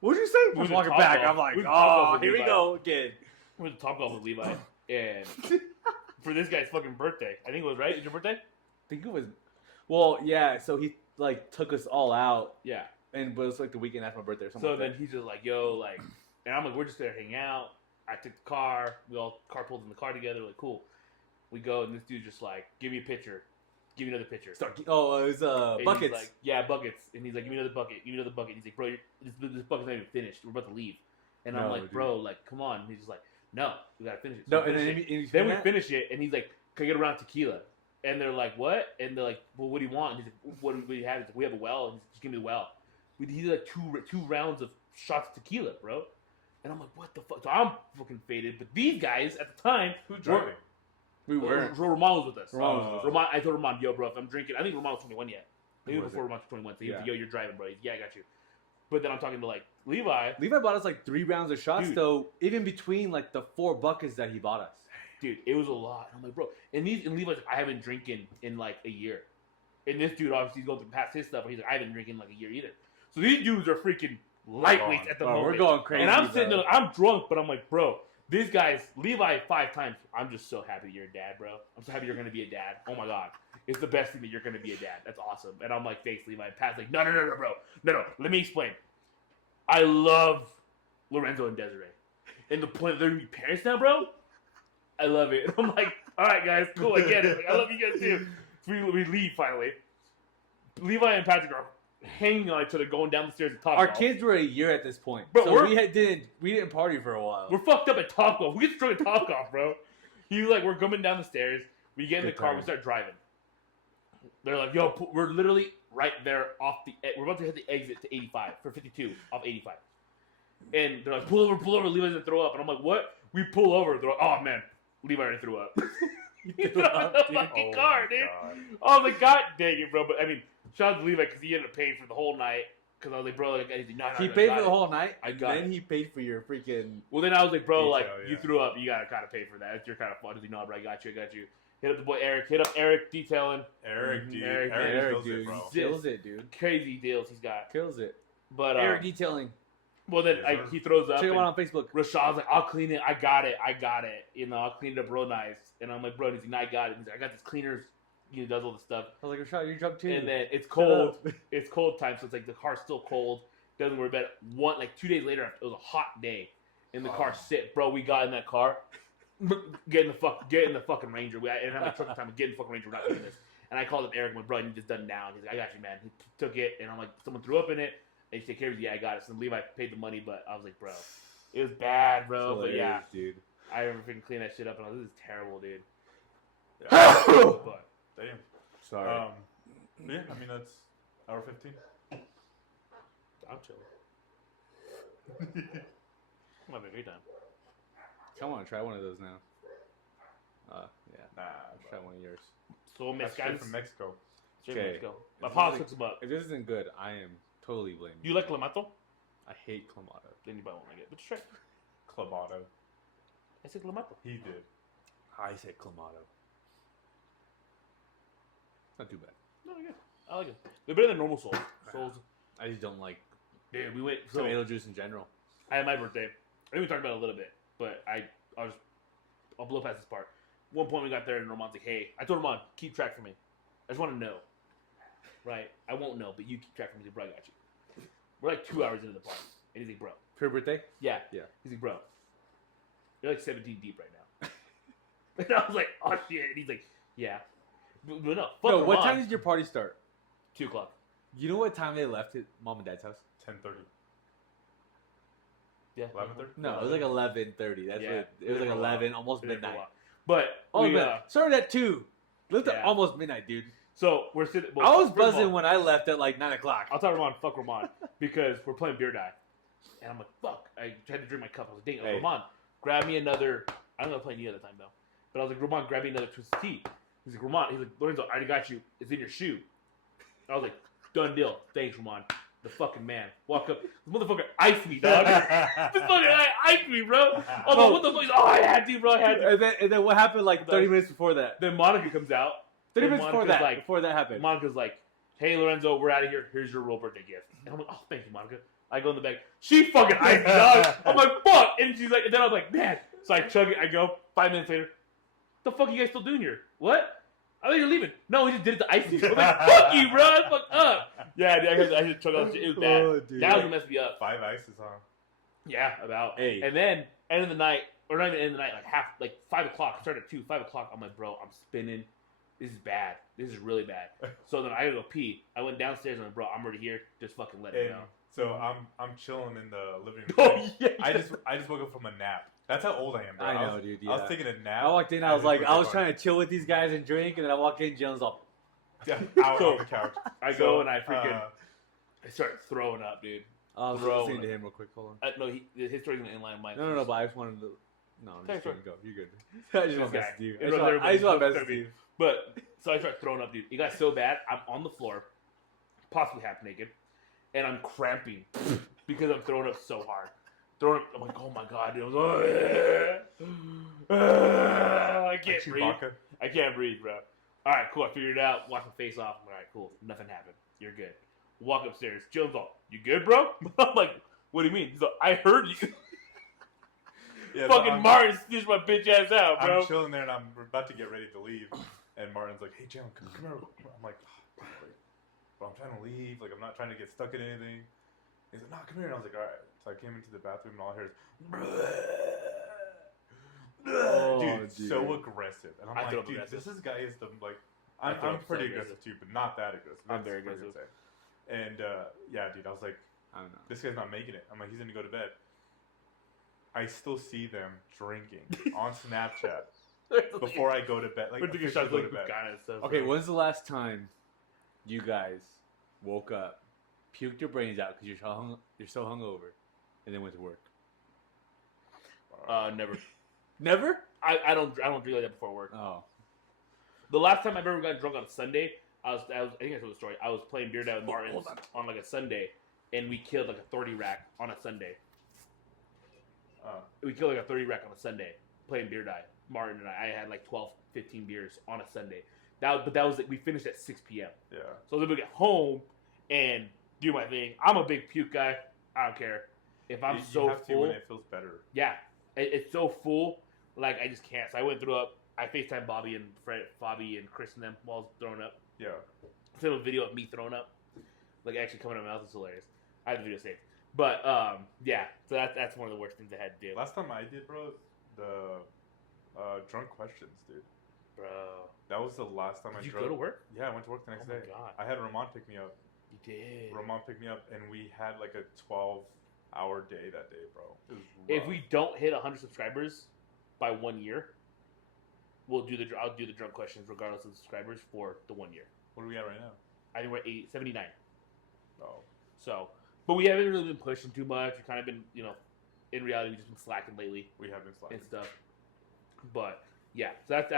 What'd you say? I was We walking were back. top I'm like, golf. We were top golf oh, with here we Levi. go again. We're the top golf with Levi, and for this guy's fucking birthday, I think it was right. Is your birthday? I think it was, well, yeah. So he like took us all out, Yeah. and but it was like the weekend after my birthday or something. So like then that. he's just like, "Yo, like," and I'm like, "We're just gonna hang out." I took the car. We all carpooled in the car together. Like, cool. We go, and this dude just like, "Give me a picture. Give me another picture." Oh, it was And buckets. He's like, "Yeah, buckets." And he's like, "Give me another bucket. Give me another bucket." And he's like, "Bro, this bucket's not even finished. We're about to leave." And I'm No, like, dude. "Bro, like, come on." And he's just like, "No, we gotta finish it." So No, we and then finish it. he Then we finish it, and he's like, "Can I get around tequila?" And they're like, what? And they're like, well, what do you want? And he's like, what do we have? He's like, we have a well. And he's like, just give me the well. He did like two rounds of shots of tequila, bro. And I'm like, what the fuck? So I'm fucking faded. But these guys at the time, Who's driving? We were. Ramon was with us. Ramon I told Ramon, yo, bro, if I'm drinking, I think Ramon was 21 yet. Maybe Was before it? Ramon was 21. So he was Yeah. like, yo, you're driving, bro. He's, yeah, I got you. But then I'm talking to like Levi. Levi bought us like 3 rounds of shots, Dude. though. Even between like the 4 buckets that he bought us. Dude, it was a lot. I'm like, bro. And Levi's like, I haven't drinking in like a year. And this dude obviously he's going through past his stuff, and he's like, I haven't drinking in like a year either. So these dudes are freaking lightweights at the moment. We're going crazy. And I'm sitting bro. there, I'm drunk, but I'm like, bro, these guys, Levi 5 times. I'm just so happy you're a dad, bro. I'm so happy you're gonna be a dad. Oh my god, it's the best thing that you're gonna be a dad. That's awesome. And I'm like, thanks, Levi. Pat's like, no, bro, no. Let me explain. I love Lorenzo and Desiree, and the point they're gonna be parents now, bro. I love it. I'm like, all right, guys, cool. I get it. Like, I love you guys too. So we leave finally. Levi and Patrick are hanging on each other, going down the stairs at Top Our Golf. kids were a year at this point, Bro, so we didn't party for a while. We're fucked up at Top Golf. We get straight at Top Golf, bro. We're coming down the stairs. We get in the Good car. We time. start driving. They're like, yo, we're literally right there off the. We're about to hit the exit to 85 for 52 off 85. And they're like, pull over. Levi's gonna throw up. And I'm like, what? We pull over. They're like, oh man, Levi already threw up. He threw up in the fucking car, dude. God. Oh my god, dang it, bro. But I mean, shout out to Levi because he ended up paying for the whole night. Because I was like, bro, like, he's like, no, He I paid got for it. the whole night. I got then it. he paid for your freaking. Well, then I was like, bro, Detail, like, you yeah. threw up. You gotta kind of pay for that. It's your kind of fault. He's like, no, bro, I got you. Hit up the boy Eric. Hit up Eric detailing. Eric, dude. Eric, Eric kills dude, it, bro. kills it, dude. Crazy deals he's got. Kills it. But Eric detailing. well, then Yes, sir. he throws up. Check him and out on Facebook. Rashad's like, I'll clean it. I got it. You know, I'll clean it up real nice. And I'm like, bro, he's like, no, I got it. He's like, I got this cleaner. He does all the stuff. I was like, Rashad, you're drunk too. And then it's Shut cold. up. It's cold time, so it's like the car's still cold. Doesn't worry about it. 2 days later, it was a hot day, and the car sit, bro. We got in that car, get in the fucking Ranger. I didn't have my truck at the time. Get in the fucking Ranger. We're not doing this. And I called up Eric, my bro. He just done down. He's like, I got you, man. He took it, and I'm like, someone threw up in it. And he take care of it. Yeah, I got it. So then Levi paid the money, but I was like, bro, it was bad, bro. But yeah, dude. I remember freaking clean that shit up, and I was like, this is terrible, dude. Yeah. But Damn. Sorry. Yeah, I mean, that's hour 15. I'm chilling. I'm having a great time. Come on, try one of those now. Yeah. Nah, Try one of yours. So that's straight Mexican. from Mexico. Let's go. My This pops is hooks him up. If this isn't good, I am totally blaming You like Clamato? I hate Clamato. Then you probably won't like it. But try. Clamato. I said Clamato. He did. I said Clamato. Not too bad. No, good. I like it. They're better than normal Souls. Souls. I just don't like Dude, we went. So tomato juice in general. I had my birthday. I think we talked about it a little bit, but I'll blow past this part. One point we got there, and Roman's like, "Hey," I told Roman, "Keep track for me. I just want to know, right? I won't know, but you keep track for me." He's like, "Bro, I got you." We're like 2 hours into the party, and he's like, "Bro, For your birthday? yeah." He's like, "Bro, you're like 17 deep right now." And I was like, "Oh shit!" And he's like, "Yeah." But no, fuck No, what Roman. time did your party start? 2 o'clock. You know what time they left at mom and dad's house? 10:30. Yeah. 11:30? No, it was like 11:30. That's Yeah, what it was like for a while. 11, almost We did it for a midnight. while. But Oh, we, man. Started at 2. Lived at Yeah. almost midnight, dude. so we're sitting. Well, I was first of all, buzzing when I left at like 9 o'clock. I'll tell Ramon, fuck Ramon, because we're playing beer die. And I'm like, fuck. I had to drink my cup. I was like, dang, Hey. Ramon, grab me another. I don't know if I playing you at the time, though. But I was like, Ramon, grab me another twisted tea. He's like, Ramon, he's like, Lorenzo, I already got you. It's in your shoe. I was like, done deal. Thanks, Ramon. The fucking man. Walk up. This motherfucker iced me, dog. This fucking guy iced me, bro. I was like, what the fuck? He's like, oh, I had to, bro. I had to. And then what happened like 30 minutes before that? Then Monica comes out. 30 and minutes before Monica's that. like, Before that happened. Monica's like, hey, Lorenzo, we're out of here. Here's your real birthday gift. And I'm like, oh, thank you, Monica. I go in the bag. She fucking iced me, dog. I'm like, fuck. And she's like, and then I'm like, man. So I chug it. I go. 5 minutes later, what the fuck are you guys still doing here? What? I thought you were leaving. No, he just did it to ice me. I'm like, fuck you, bro. I fucked up. Yeah, dude, I had to chug all that shit. It was bad. Oh, dude. That was what messed me up. 5 ices, huh? Yeah, about. Hey. And then, end of the night, or not even end of the night, like 5 o'clock. I started at 2, 5 o'clock. I'm like, bro, I'm spinning. This is bad. This is really bad. So then I gotta go pee. I went downstairs and I'm like, bro, I'm already here. Just fucking let me And know. So I'm chilling in the living room. Oh yeah. I just woke up from a nap. That's how old I am, bro. I know, dude. Yeah. I was taking a nap. I walked in. I was like, I was trying to chill with these guys and drink, and then I walk in. Jillen's all. out on the couch. I go and I freaking I start throwing up, dude. I was Throwing listening to it. him real quick. Hold on. No, his story's gonna inline mine. No, but I just wanted to. No, I'm just Okay, gonna go. You're good. I just want This best guy. to you. Everybody- I just want best everybody- to you. But so I start throwing up, dude. It got so bad, I'm on the floor, possibly half naked, and I'm cramping because I'm throwing up so hard. Throwing up, I'm like, oh my god, dude. I was like, I can't breathe. Chewbacca. I can't breathe, bro. All right, cool. I figured it out. Wash my face off. I'm like, all right, cool. Nothing happened. You're good. Walk upstairs. Jillen's all, you good, bro? I'm like, what do you mean? He's like, I heard you. Yeah, Fucking Martin stitched my bitch ass out, bro. I'm chilling there and I'm about to get ready to leave, and Martin's like, "Hey, Jalen, come here." I'm like, "But I'm trying to leave. Like, I'm not trying to get stuck in anything." He's like, "No, come here." And I was like, "All right." So I came into the bathroom and all I heard is, dude, so aggressive. And I'm I feel like, dude, aggressive. this guy is the like. I feel I'm pretty so aggressive too, but not that aggressive. I'm That's very what I was aggressive. gonna say. And yeah, dude, I was like, I don't know. this guy's not making it. I'm like, he's gonna go to bed. I still see them drinking on Snapchat before I go to bed. Like, We're taking officially shots go like to bed. kind of stuff. Okay, bro. when's the last time you guys woke up, puked your brains out because you're so hungover, and then went to work? Never. Never? I don't drink like that before work. Oh. The last time I ever got drunk on a Sunday, I think I told the story. I was playing beer down with Martin's on like a Sunday, and we killed like a 30 rack on a Sunday. We killed like a 30 rack on a Sunday playing beer die. Martin and I had like 12, 15 beers on a Sunday. But that was like, we finished at 6 p.m. Yeah. So I was able to get home and do my thing. I'm a big puke guy. I don't care. If I'm you so have to full, when it feels better. yeah, it's so full, like I just can't. So I went through up. I FaceTime Bobby and Chris and them while I was throwing up. Yeah. Sent a video of me throwing up, like actually coming out of my mouth. It's hilarious. I have the video saved. But yeah, so that's one of the worst things I had to do. Last time I did, bro, the drunk questions, dude. Bro, That was the last time I did you drove. go to work? Yeah, I went to work the next Oh my day. God. I had Ramon pick me up. You did. Ramon picked me up, and we had like a 12-hour day that day, bro. It was If rough. we don't hit 100 subscribers by 1 year, I'll do the drunk questions regardless of subscribers for the 1 year. What are we at right now? I think we're at 79. Oh. So, but we haven't really been pushing too much. We've kind of been, in reality, we've just been slacking lately We have been sliding. and stuff. But yeah, so that's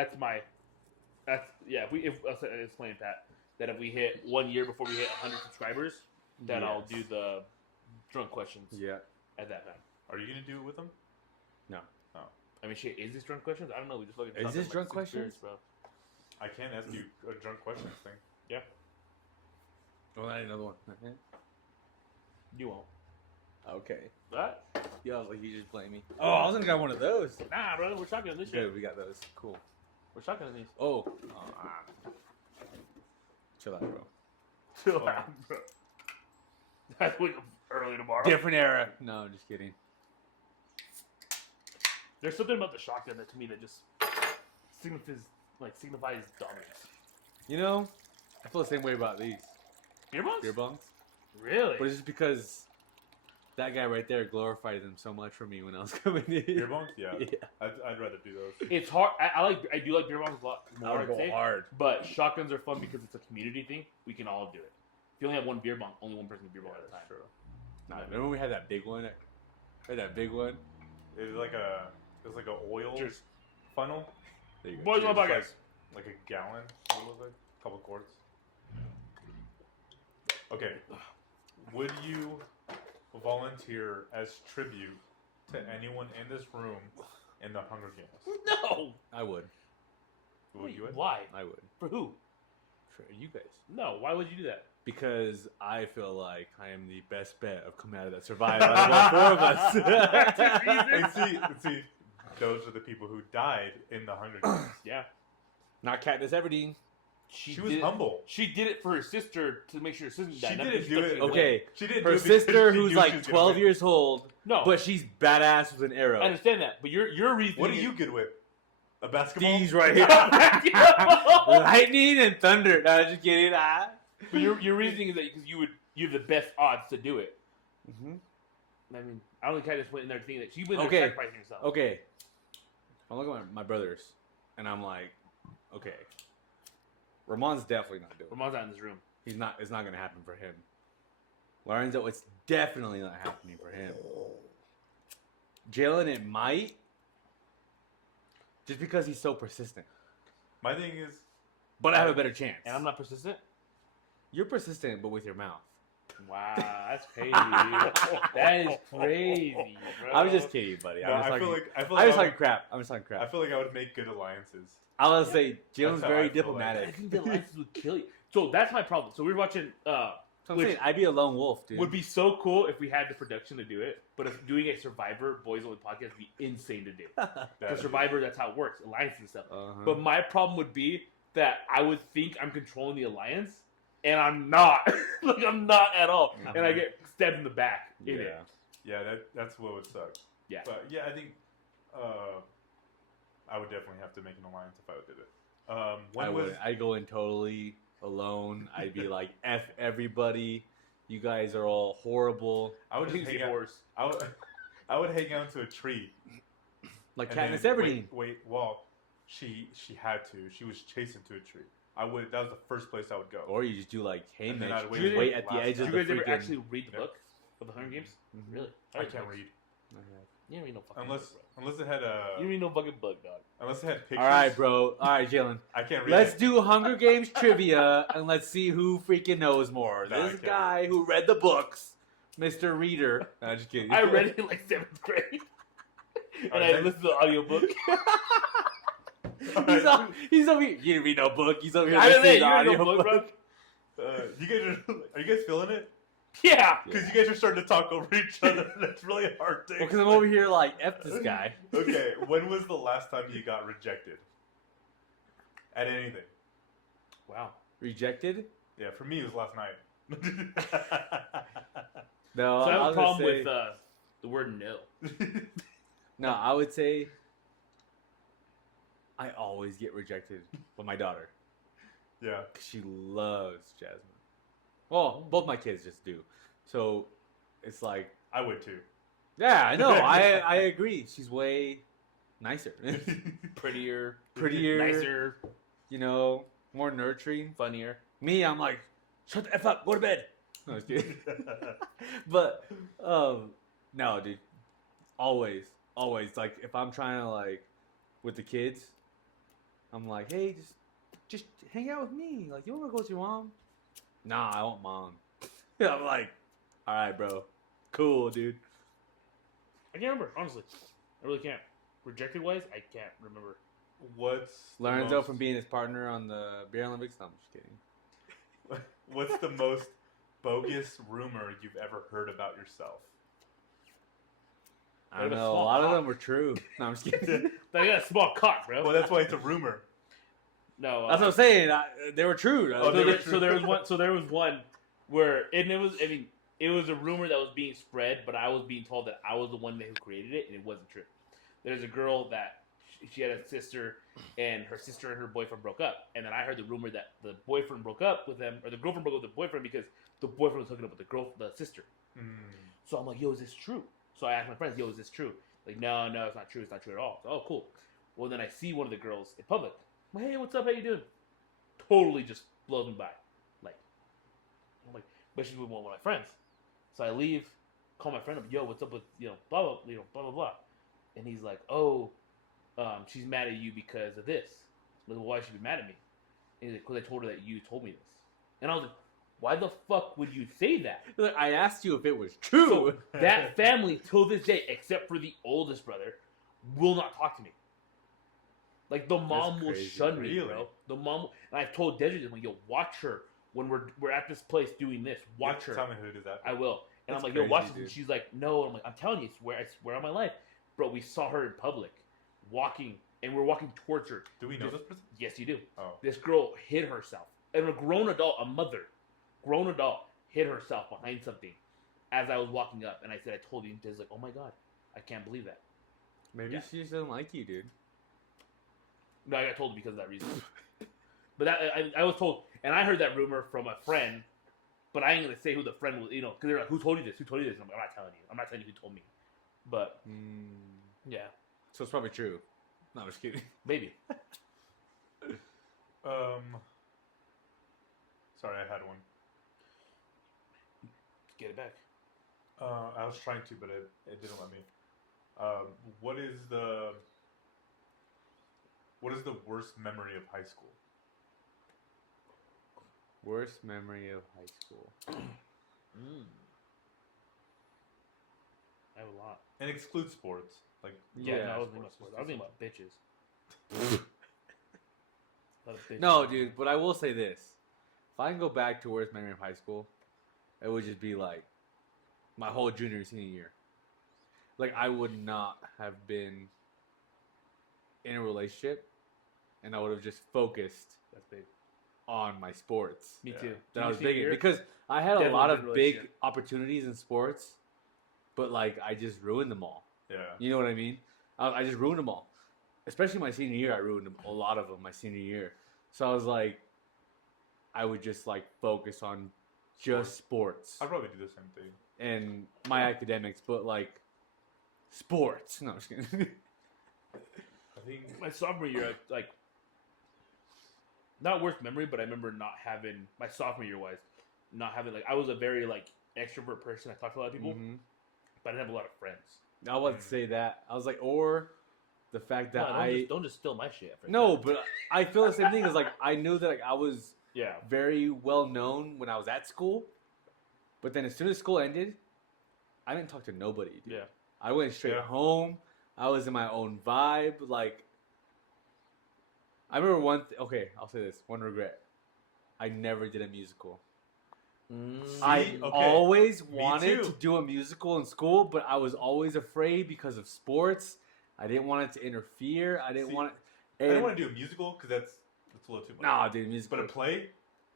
yeah. If I'll explain Pat that if we hit 1 year before we hit 100 subscribers, then I'll Yes. do the drunk questions Yeah. at that time. Are you gonna do it with them? I mean, shit, is this drunk questions? I don't know. We just fucking Is talked this like drunk 6 questions? beers, bro. I can't ask you a drunk questions thing. Oh, I another one. You won't. Okay. What? Yeah, I was like, you just blame me. Oh, I was gonna get one of those. Nah, bro. We're talking this shit. Good, we got those. Cool. We're talking on these. Oh. Chill out, bro. Chill out, bro. That's wake up early tomorrow. Different era. No, just kidding. There's something about the shotgun that to me that just signifies dominance. You know, I feel the same way about these Beer bongs? beer bongs. Really? But it's just because that guy right there glorified them so much for me when I was coming in. Beer bongs? Yeah. Yeah. I'd rather do those. It's hard. I do like beer bongs a lot I more. would I'd go say. hard. But shotguns are fun because it's a community thing. We can all do it. If you only have one beer bong, only one person can beer bong at a time. True. Nah, remember when we had that big one? That big one? It was like a oil Cheers. funnel. There you go. Boys, Cheers. my podcast. Like a gallon. What was it? A couple quarts. Okay. Would you volunteer as tribute to anyone in this room in the Hunger Games? No. I would. Would you? Why? I would. For who? For you guys. No. Why would you do that? Because I feel like I am the best bet of coming out of that survive out of all four of us. And see, those are the people who died in the Hunger Games. Yeah. Not Katniss Everdeen. She was humble. She did it for her sister to make sure her sister died. She not didn't because do thought it. she would. Okay, She didn't her do it because sister she who's knew she like was gonna 12 win. years old, No. but she's badass with an arrow. I understand that, but your reason. What are you good with? A basketball? These right here. Lightning and thunder. No, just kidding. But your reasoning is that because you have the best odds to do it. Mm-hmm. I mean, I don't think I just went in there thinking that she went there Okay. sacrificing herself. Okay. I'm looking at my brothers, and I'm like, okay, Ramon's definitely not doing it. Ramon's not in this room. He's not. It's not gonna happen for him. Lorenzo, it's definitely not happening for him. Jalen, it might, just because he's so persistent. My thing is, But I have a better chance. And I'm not persistent? You're persistent, but with your mouth. Wow, that's crazy, dude. That is crazy, bro. I'm just kidding, buddy. no, I'm I feel just like talking crap. I'm just talking I crap. feel like I would make good alliances. I was gonna say Jalen's That's how very I feel like. I diplomatic. think the alliances would kill you. So that's my problem. So we were watching, So I'm which saying I'd be a lone wolf, dude. would be so cool if we had the production to do it. But if doing a Survivor Boys Only podcast would be insane to do. That- For Survivor, that's how it works, alliances and stuff. Uh-huh. But my problem would be that I would think I'm controlling the alliance, and I'm not. Like, I'm not at all. And I get stabbed in the back in it. Yeah, that's what would suck. Yeah. But yeah, I think I would definitely have to make an alliance if I did it. I would. I go in totally alone. I'd be like, F everybody. You guys are all horrible. I would just hang out. Horse. I would hang out to a tree. Like and Katniss then Everdeen. Wait. Well, she had to. She was chasing to a tree. I would. That was the first place I would go. Or you just do like, hey, And then Mitch, I'd just wait wait at the last edge Did of you the guys ever freaking... actually read the Yeah. book of the Hunger Games? Mhm. Really? I can't read You don't read no fucking unless book, bro. unless it had a You don't read no fucking book, dog. unless it had pictures. All right, bro. All right, Jalen. I can't read. Let's it. do Hunger Games trivia and let's see who freaking knows more. No, I This can't. guy who read the books, Mr. Reader. No, just kidding. I read it in like 7th grade. And Alright, I listened to the audiobook. He's over here. You didn't read no book. He's over here I didn't listening read to no audio book, bro. You guys are you guys feeling it? Yeah. Because you guys are starting to talk over each other. That's really hard to. Well, because I'm over here like, F this guy. Okay, when was the last time you got rejected? At anything? Wow. Rejected? Yeah, for me it was last night. No, So I have a was gonna problem say- with the word no. No, I would say I always get rejected by my daughter. Yeah. 'Cause she loves Jasmine. Well, both my kids just do. So it's like, I would too. yeah, I know. I agree. She's way nicer. Prettier. Prettier. Nicer. You know, more nurturing. Funnier. Me, I'm like, shut the F up, go to bed. No, I was kidding. But, no, dude. Always. Like, if I'm trying to, like, with the kids, I'm like, hey, just hang out with me. Like, you want to go with your mom? Nah, I want mom. I'm like, all right, bro. Cool, dude. I can't remember, honestly. I really can't. Rejected wise, I can't remember. What's the Lorenzo most- from being his partner on the Beer Olympics? No, I'm just kidding. What's the most bogus rumor you've ever heard about yourself? I don't Like a know. A small lot of cock. them were true. No, I'm just kidding. I got a small cock, bro. Well, that's why it's a rumor. No. That's what I'm saying. They were true. Oh, So, they were so there was one. So there was one where and it was. I mean, it was a rumor that was being spread, but I was being told that I was the one who created it, and it wasn't true. There's a girl that she had a sister, and her sister and her boyfriend broke up, and then I heard the rumor that the boyfriend broke up with them, or the girlfriend broke up with the boyfriend because the boyfriend was hooking up with the sister. Mm. So I'm like, yo, is this true? So I asked my friends, yo, is this true? Like, no, it's not true. It's not true at all. So, oh, cool. Well, then I see one of the girls in public. I'm like, hey, what's up? How you doing? Totally just blows me by. Like, I'm like, but she's with one of my friends. So I leave, call my friend up, yo, what's up with, blah, blah, blah, blah, blah. And he's like, oh, she's mad at you because of this. I'm like, why should she be mad at me? And he's like, because I told her that you told me this. And I was like, why the fuck would you say that? Look, I asked you if it was true. So that family, till this day, except for the oldest brother, will not talk to me. Like, the mom will crazy. shun me, Really? bro. The mom, and I've told Desiree, I'm like, yo, watch her when we're at this place doing this. Watch her. Tell me who it is that. I will. And That's I'm like, yo, watch crazy, this. And dude. she's like, no. And I'm like, I'm telling you, I swear on my life. Bro, we saw her in public, walking, and we're walking towards her. Do we know this person? Yes, you do. Oh. This girl hid herself. And a grown adult, a mother, grown adult, hid herself behind something as I was walking up. And I said, I told you. And Des like, oh my God, I can't believe that. Maybe Yeah. she just doesn't like you, dude. No, I got told because of that reason. But that I was told, and I heard that rumor from a friend But I ain't gonna say who the friend was, because they're like, "Who told you this? Who told you this?" And I'm like, "I'm not telling you. I'm not telling you who told me." But yeah, So it's probably true. No, I'm just kidding. maybe. Sorry, I had one. Get it back. I was trying to, but it didn't let me. What is the worst memory of high school? Worst memory of high school. I have a lot. And exclude sports. Like Yeah, no, I was thinking about bitches. No, dude, but I will say this. If I can go back to worst memory of high school, it would just be like my whole junior and senior year. Like, I would not have been in a relationship, and I would have just focused That's big. on my sports. Me too. That I was Senior big in. year? Because I had a Definitely lot been of a big relationship. opportunities in sports, but, like, I just ruined them all. Yeah. You know what I mean? I just ruined them all. Especially my senior year, I ruined them, a lot of them my senior year. So I was like, I would just like focus on just sports I'd probably do the same thing. and my academics, but like sports. No, I'm just kidding. I think My sophomore year, like, not worst memory, but I remember not having my sophomore year wise, not having like I was a very like extrovert person. I talked to a lot of people, Mhm. but I didn't have a lot of friends. I wouldn't say that. I was like, or the fact that Don't just steal my shit. no, but I feel the same thing. Is like I knew that like I was Yeah. very well known when I was at school, but then as soon as school ended, I didn't talk to nobody. Dude. Yeah. I went straight Yeah. home. I was in my own vibe. Like, I remember okay, I'll say this. One regret. I never did a musical. I always wanted to do a musical in school, but I was always afraid because of sports. I didn't want it to interfere. I didn't want it. I didn't want to do a musical because that's a little too much. Nah, dude, musical. But a play,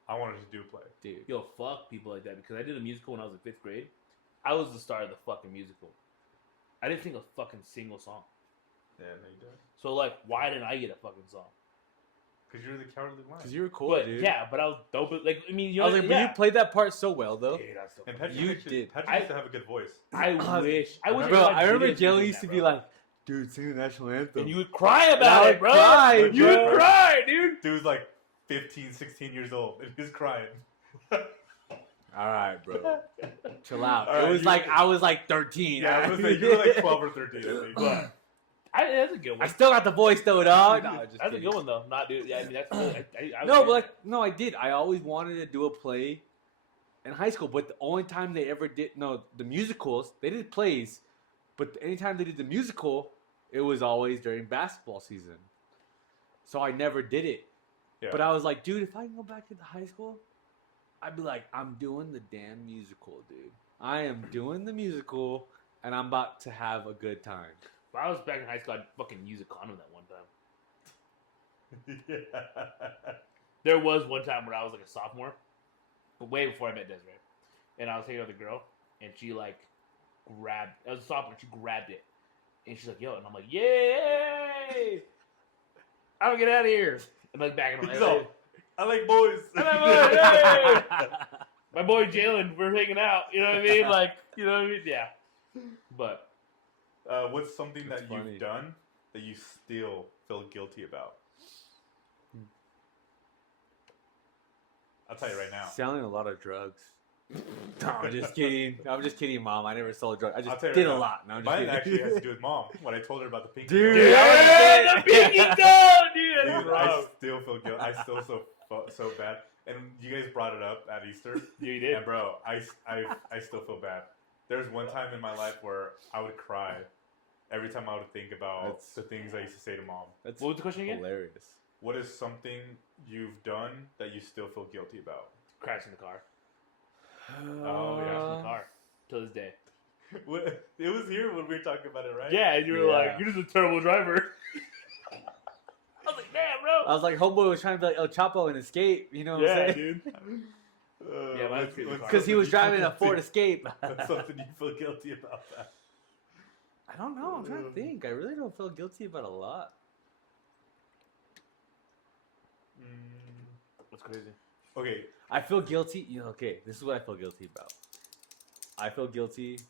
I wanted to do a play. Dude. Yo, fuck people like that because I did a musical when I was in 5th grade. I was the star of the fucking musical. I didn't sing a fucking single song. Yeah, no, you did. So like, why didn't I get a fucking song? Because you're the cowardly lion. Because you were cool, But dude. yeah, but I was dope. Like, I mean, you know, I was like, but you played that part so well, though. Dude, I was so And fucking- Patrick You did. Patrick used to have a good voice. I wish. I wish. Bro, I I remember did Jelly do used to that, be bro. like, dude, sing the national anthem. And you would cry And I about would it, bro. cry, You bro. would cry, dude. Dude was like 15, 16 years old, and he was crying. All right, bro. Chill out. All right, it was you- like, I was like 13. Yeah, I was gonna say, you were like 12 or 13, I think. But that's a good one. I still got the voice, though, dog. No, just That's a kidding. good one, though. Not dude. Yeah, I mean that's. I No, but like, no, I did. I always wanted to do a play in high school, but the only time they ever did, the musicals, they did plays, but anytime they did the musical, it was always during basketball season. So I never did it. Yeah. But I was like, dude, if I can go back into high school, I'd be like, I'm doing the damn musical, dude. I am doing the musical, and I'm about to have a good time. If I was back in high school, I'd fucking use a condom that one time. Yeah. There was one time where I was like a sophomore, but way before I met Desiree, and I was hanging out with a girl, and she like grabbed. I was a sophomore. She grabbed it, and she's like, "Yo," and I'm like, "Yay! I don't get out of here." And like back in my He's all, I like boys. my boy Jalen, we're hanging out. You know what I mean? Like, you know what I mean? Yeah. But What's something That's that funny. you've done that you still feel guilty about? I'll tell you right now. Selling a lot of drugs. No, I'm just kidding. I'm just kidding, Mom. I never sold drugs. I I'll just tell you did right a now. lot. No, I'm just Mine kidding. actually has to do with Mom. When I told her about the pink. Dude. Dude, yeah, the pinky toe, dude. That's I rough. still feel guilty. I still so bad. And you guys brought it up at Easter. Yeah, you did. And bro, I still feel bad. There was one time in my life where I would cry every time I would think about That's- the things I used to say to Mom. That's What was the question again? hilarious. What is something you've done that you still feel guilty about? Crashing the car. Oh, yeah. Crashing the car. To this day. It was here when we were talking about it, right? Yeah, and you were Yeah. like, "You're just a terrible driver." I was like, "Damn, bro." I was like, homeboy was trying to be like El Chapo and escape. You know what Yeah, I'm saying? dude. Yeah, mine's pretty hard. Because he was driving a Ford Escape. That's something you feel guilty about that. I don't know. I'm trying to think. I really don't feel guilty about a lot. That's crazy. Okay. I feel guilty. You know, okay, this is what I feel guilty about. I feel guilty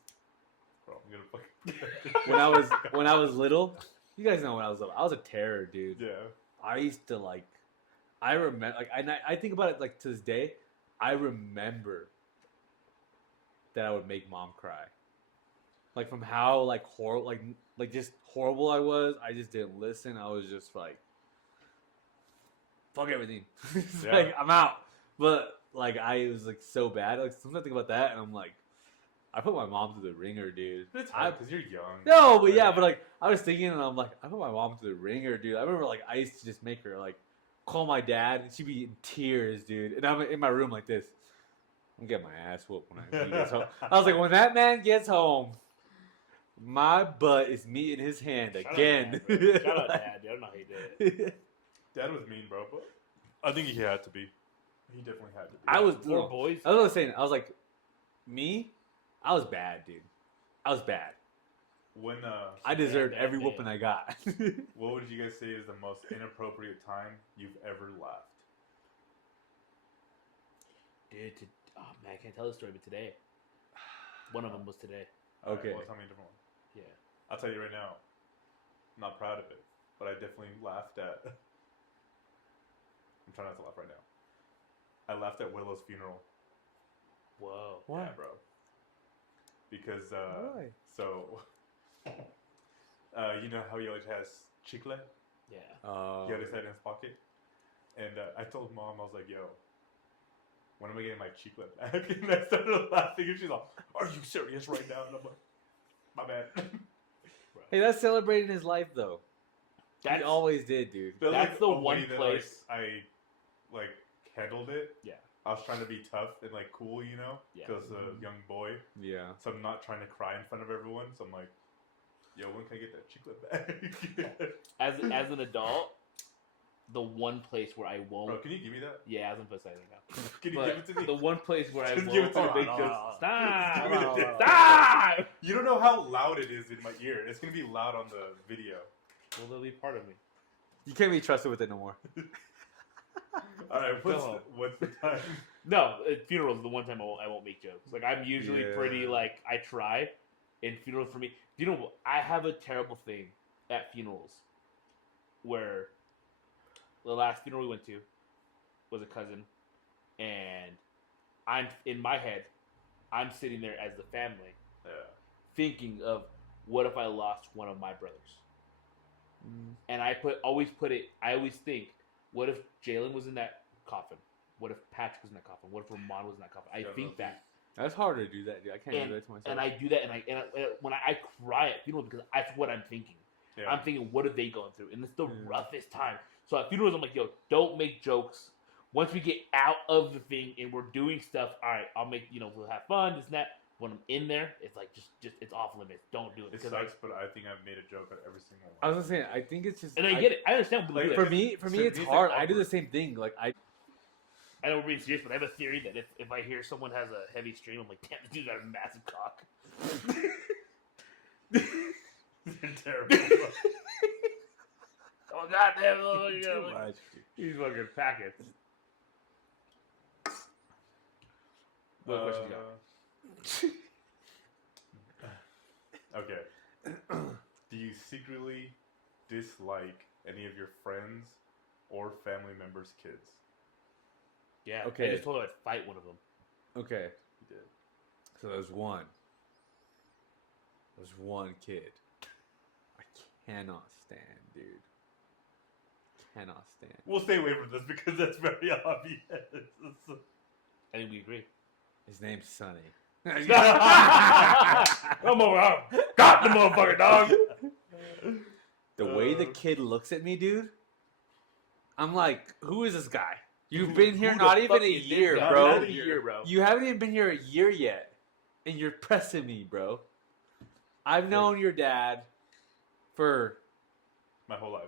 Bro, I'm gonna fucking. when I was little. You guys know when I was little. I was a terror, dude. Yeah. I used to like. I remember, like, I think about it like to this day. I remember that I would make mom cry. Like from how like horrible, like just horrible I was. I just didn't listen. I was just like, fuck everything. It's Yeah. like I'm out. But like I was like so bad. Like sometimes I think about that and I'm like, I put my mom through the ringer, dude. It's hard because you're young. No, but yeah, but like I was thinking and I'm like, I put my mom through the ringer, dude. I remember like I used to just make her like call my dad and she'd be in tears, dude. And I'm in my room like this. I'm getting my ass whooped when he gets home. I was like, when that man gets home, my butt is meat in his hand again. Shout out Dad. I don't know how he did it. Dad was mean, bro, but I think he had to be. He definitely had to be. I was Four boys. I was saying, I was like, me, I was bad, dude. I was bad. When I deserved bad, every bad. whooping I got. what would you guys say is the most inappropriate time you've ever laughed? Dude, oh man, I can't tell the story, but today. One of them was today. Okay. Alright, well, tell me a different one. Yeah. I'll tell you right now. I'm not proud of it, but I definitely laughed at. I'm trying not to laugh right now. I laughed at Willow's funeral. Whoa. Yeah, bro. Because Why? so you know how he always has chicle? Yeah. Oh. He always had it in his pocket. And I told Mom, I was like, yo, when am I getting my chicle back? And I started laughing and she's like, are you serious right now? And I'm like, my bad. Hey, that's celebrating his life though. That's He always did, dude. But, That's the a one way that, place- I like handled it. Yeah. I was trying to be tough and like cool, you know, Yeah. because a young boy. Yeah. So I'm not trying to cry in front of everyone. So I'm like, yo, when can I get that chicle back? as an adult, the one place where I won't. Bro, can you give me that? Yeah, I was gonna say that now. Can you But give it to me? the one place where I Just won't give it to me. make Hold on, jokes. hold on. Stop! Just give me the dick. Stop! You don't know how loud it is in my ear. It's gonna be loud on the video. Well, they'll be part of me. You can't be trusted with it no more. All right, Go. what's the time? No, at funerals is the one time I won't make jokes. Like I'm usually Yeah. pretty like I try. In funerals for me, you know, I have a terrible thing at funerals, where the last funeral we went to was a cousin, and I'm in my head, I'm sitting there as the family, Yeah. thinking of what if I lost one of my brothers, and I always think, what if Jalen was in that coffin? What if Patrick was in that coffin? What if Ramon was in that coffin? I Yeah, think those that. That's hard to do that, dude. I can't do that to myself. And I do that, and when I cry at funerals because that's what I'm thinking. Yeah. I'm thinking, what are they going through? And it's the Yeah. roughest time. So at funerals, I'm like, yo, don't make jokes. Once we get out of the thing and we're doing stuff, all right, I'll make, we'll have fun, this and that. When I'm in there, it's like, just it's off limits. Don't do it. It 'Cause sucks, but I think I've made a joke at every single one. I was gonna say, I think it's just. and I get it. I understand. Like, Like, For me, To it's me, it's, like, hard. I do the awkward. same thing. Like I. I know we're being serious, but I have a theory that if I hear someone has a heavy stream, I'm like, damn, this dude's got a massive cock. They're terrible. Oh, goddamn. Oh, Too yeah, like, much. he's fucking packets. What question you got? Okay. Do you secretly dislike any of your friends or family members' kids? Yeah. Okay. I just told him I'd fight one of them. Okay, You did. so there's one. There's one kid. I cannot stand, dude. Cannot stand. We'll stay away from this because that's very obvious. I think we agree. His name's Sonny. Come on, got the motherfucker, dog. The way the kid looks at me, dude, I'm like, who is this guy? You've been here Who not the even fuck a is this year, guy? bro. Not a year, bro. You haven't even been here a year yet, and you're pressing me, bro. I've known your dad for My whole life.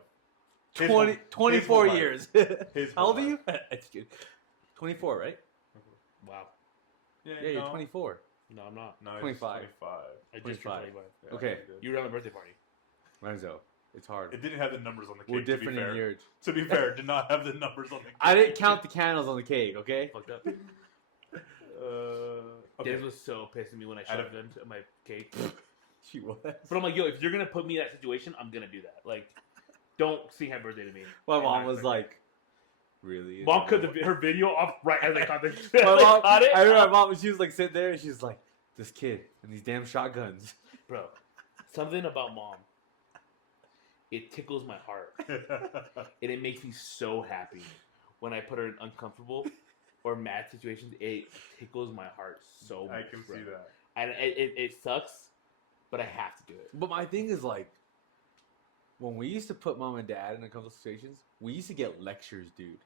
24 his whole years. His How old whole are you? life. That's good. 24, right? Wow. Yeah, you're 24. No, I'm not. No, 25. 25. I just turned 25. 25. Yeah, Okay. that's good. You were at my birthday party. Renzo. It's hard. It didn't have the numbers on the cake. We're different in years. To be fair, it did not have the numbers on the cake. I didn't count the candles on the cake. Okay. Fucked up. Okay. Des was so pissed at me when I shoved them to my cake. She was. But I'm like, yo, if you're gonna put me in that situation, I'm gonna do that. Like, don't sing happy birthday to me. My mom was like, "Really?" Mom cut her video off right as I caught the. My mom, caught it. I remember my mom. She was like sitting there, and she was like, "This kid and these damn shotguns." Bro, something about mom. It tickles my heart, and it makes me so happy when I put her in uncomfortable or mad situations. It tickles my heart so much. I can see that. And it sucks, but I have to do it. But my thing is like, when we used to put mom and dad in uncomfortable situations, we used to get lectures, dude.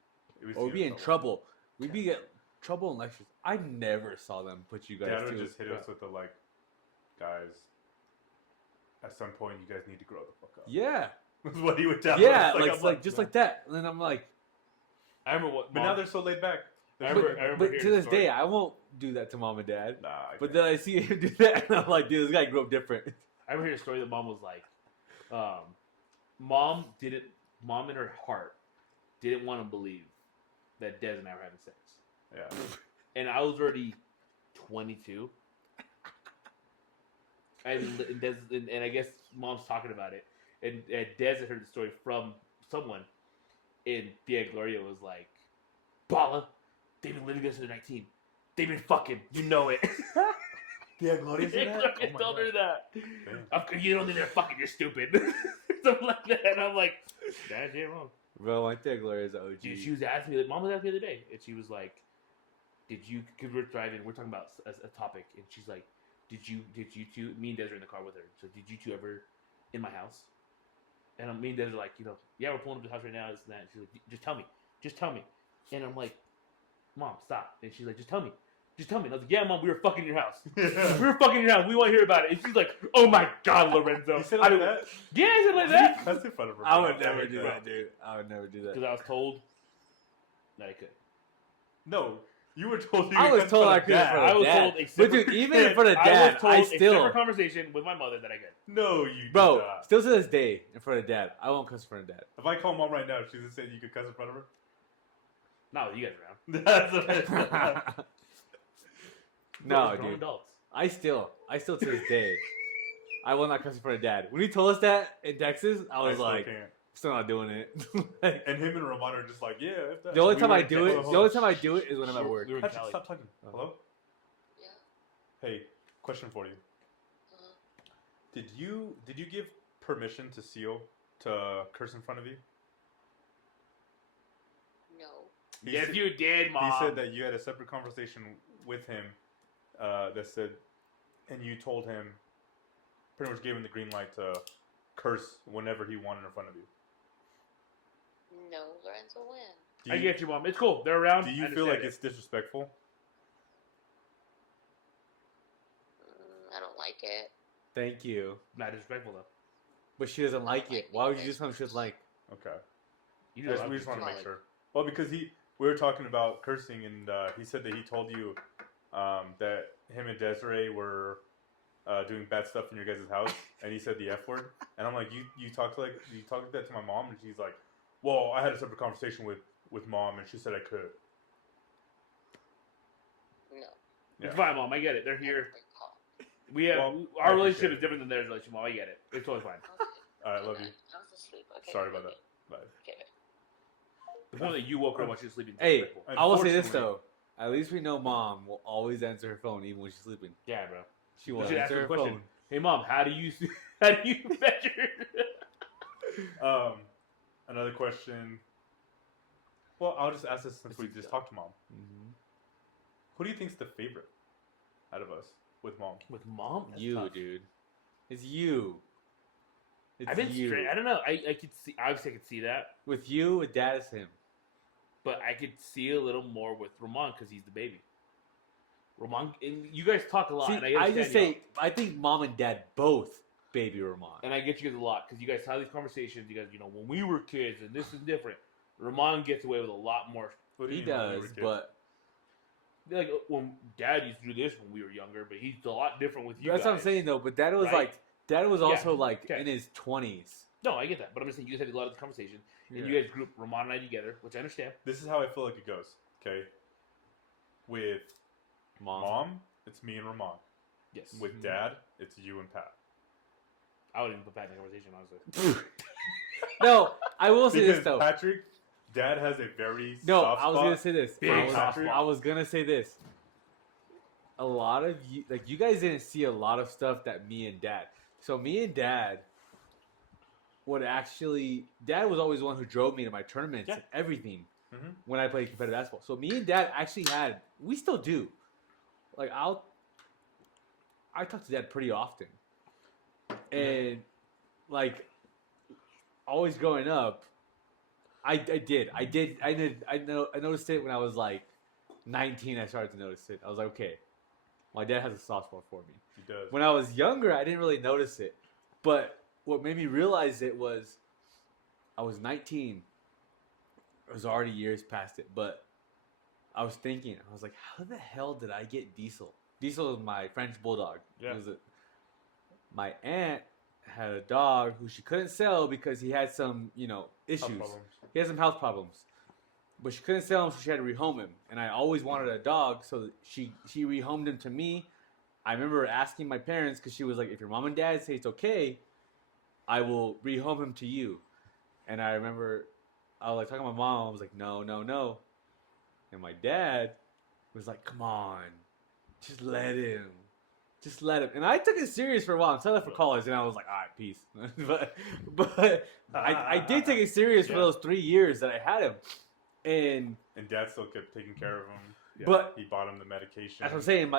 Or we'd be in trouble. We'd be get trouble and lectures. I never saw them put you guys. Dad would to just hit us with the like, guys. At some point, you guys need to grow the fuck up. Yeah. That's what he would tell Yeah, us. like just like that. And then I'm like, I remember what. But Mom, now they're so laid back. I remember but hearing to the this story. day, I won't do that to mom and dad. Nah. But then I see him do that, and I'm like, dude, this guy grew up different. I remember hearing a story that mom was like, mom in her heart didn't want to believe that Des and I were having sex. Yeah. And I was already 22. And I guess mom's talking about it. And Des had heard the story from someone. And Tia Gloria was like, Bala, they've been living this since they're 19. They've been fucking. You know it. Yeah, Gloria said that? Gloria told her that. Damn. You don't think they're fucking, you're stupid. Something like that. And I'm like, that's it wrong. Bro, I think Gloria's OG. Dude, she was asking me, mom was asking me the other day. And she was like, did you, because we're driving, we're talking about a topic. And she's like, did you two, me and Des are in the car with her. So did you two ever in my house? And me and Des are like, yeah, we're pulling up to the house right now, this and that. And she's like, just tell me. And I'm like, Mom, stop. And she's like, just tell me. And I was like, yeah, Mom, we were fucking in your house. We were fucking in your house. We want to hear about it. And she's like, oh my God, Lorenzo. You said it like that? Yeah, I said it like that. That's in front of her. I would never do that, dude. I would never do that. Because I was told that I could. No, you were told you I was told I could. could in front I of was dad. told But dude, even in front of I dad, was told I a still, separate conversation with my mother that I could. No, you did bro, not. still to this day, in front of dad, I won't cuss in front of dad. If I call mom right now, she's gonna say you could cuss in front of her. Not with you guys around. That's No, We're grown dude. adults. I still to this day, I will not cuss in front of dad. When he told us that in Texas, I was still like, can't. still not doing it. Like, And him and Ramon are just like, yeah. If that, the only we time were I in do it, Texas. the only time I do it is when I'm at work. We were in Patrick, Cali. stop talking. Hello. Yeah. Hey, question for you. Uh, Did you give permission to Seal to curse in front of you? no. He Yes, said- you did, Mom. He said that you had a separate conversation with him that said, and you told him, pretty much gave him the green light to curse whenever he wanted in front of you. No, Lorenzo win. Do I you, get you, Mom. It's cool. They're around. do you I feel like understand it's disrespectful? I don't like it. Thank you. not disrespectful though. But she doesn't like it. Why would you do something she doesn't like? Okay. You do a lot We of just want to Like- make sure. Well, because we were talking about cursing, and he said that he told you that him and Desiree were doing bad stuff in your guys' house, and he said the F word, and I'm like, you talked like that to my mom, and she's like, well, I had a separate conversation with mom, and she said I could. No. It's Yeah. fine, Mom. I get it. They're here. Recall. We have Well, I our appreciate relationship it. is different than theirs relationship, Mom. I get it. It's totally fine. Okay. All right, love you. I was asleep. Okay. Sorry about okay, that. Bye. Okay. The point that you woke her up while she was sleeping. is Hey, disrespectful. I will say this Unfortunately- though. At least we know mom will always answer her phone even when she's sleeping. Yeah, bro. She will should ask answer her her a question. phone. Hey, Mom, how do you measure? Another question. Well, I'll just ask this since we just talked to mom. Mhm. Who do you think's the favorite out of us with mom? With Mom, that's You, tough. dude. It's you. It's I've been you. straight. I don't know. I could see. Obviously, I could see that, With you, with dad is him. but I could see a little more with Ramon because he's the baby. Ramon, and you guys talk a lot. See, and I understand just say I think mom and dad both baby Ramon. and I get you guys a lot because you guys have these conversations. You guys, when we were kids, and this is different. Ramon gets away with a lot more. What do He you mean when we were does, kids? but Like when Dad used to do this when we were younger, but he's a lot different with you. that's what I'm guys. saying though. But dad was right? like, dad was Yeah, also like okay. in his 20s No, I get that, but I'm just saying you guys had a lot of the conversation, and you guys grouped Ramon and I together, which I understand. This is how I feel like it goes. Okay. With mom, it's me and Ramon. Yes. With dad, it's you and Pat. I wouldn't even put Pat in the conversation, honestly. No, I will say this though. Patrick, dad has a very No, soft I was spot. gonna say this. Big soft spot. I was gonna say this. A lot of you, like you guys, didn't see a lot of stuff that me and dad. So me and dad would actually. Dad was always the one who drove me to my tournaments and everything when I played competitive basketball. So me and dad actually had. We still do. Like I talk to dad pretty often, and like always growing up, I noticed it when I was like 19. I started to notice it. I was like, okay, my dad has a soft spot for me. He does. When I was younger, I didn't really notice it, but what made me realize it was I was 19. It was already years past it, but I was thinking, I was like, how the hell did I get Diesel? Diesel was my French bulldog. Yeah. My aunt had a dog who she couldn't sell because he had some, issues. He had some health problems. But she couldn't sell him, so she had to rehome him. And I always wanted a dog, so she rehomed him to me. I remember asking my parents, because she was like, if your mom and dad say it's okay, I will rehome him to you. And I remember I was like talking to my mom. I was like, no. And my dad was like, come on. Just let him. Just let him. And I took it serious for a while. I signed up for college, and I was like, all right, peace. but I did take it serious for those 3 years that I had him. And dad still kept taking care of him. Yeah. But he bought him the medication. That's what I'm saying.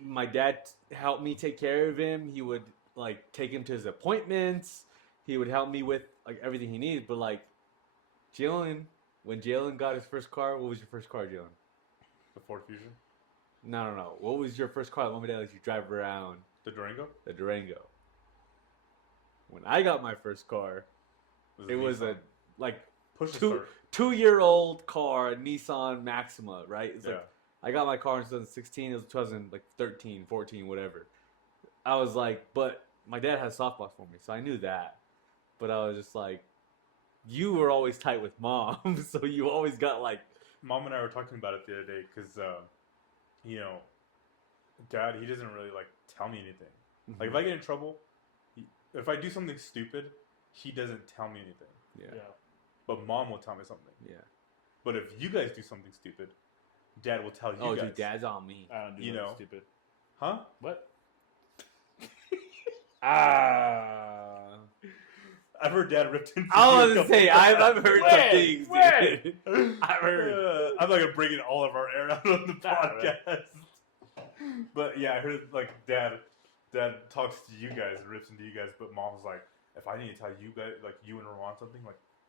My dad helped me take care of him. He would take him to his appointments. He would help me with everything he needed. But Jalen, when Jalen got his first car, what was your first car, Jalen? The Ford Fusion. No. What was your first car that mom and dad let you drive around? The Durango. The Durango. When I got my first car, it was a two-year-old car, a Nissan Maxima, right? It's I got my car in 2016. It was 2013, 14, whatever. I was like, but my dad had a soft spot for me, so I knew that. But I was just like, you were always tight with mom, so you always got Mom and I were talking about it the other day because, dad, he doesn't really tell me anything. Mm-hmm. If I get in trouble, if I do something stupid, he doesn't tell me anything. Yeah. But mom will tell me something. Yeah. But if you guys do something stupid, dad will tell you guys. Oh, dude, dad's on me. I don't do nothing stupid. Huh? What? I've heard dad ripped into I was gonna say, I've heard some things. I've heard. I'm not gonna bring in all of our air out on the podcast. But yeah, I heard dad talks to you guys, rips into you guys, but mom's like, if I need to tell you guys, you and Ron something,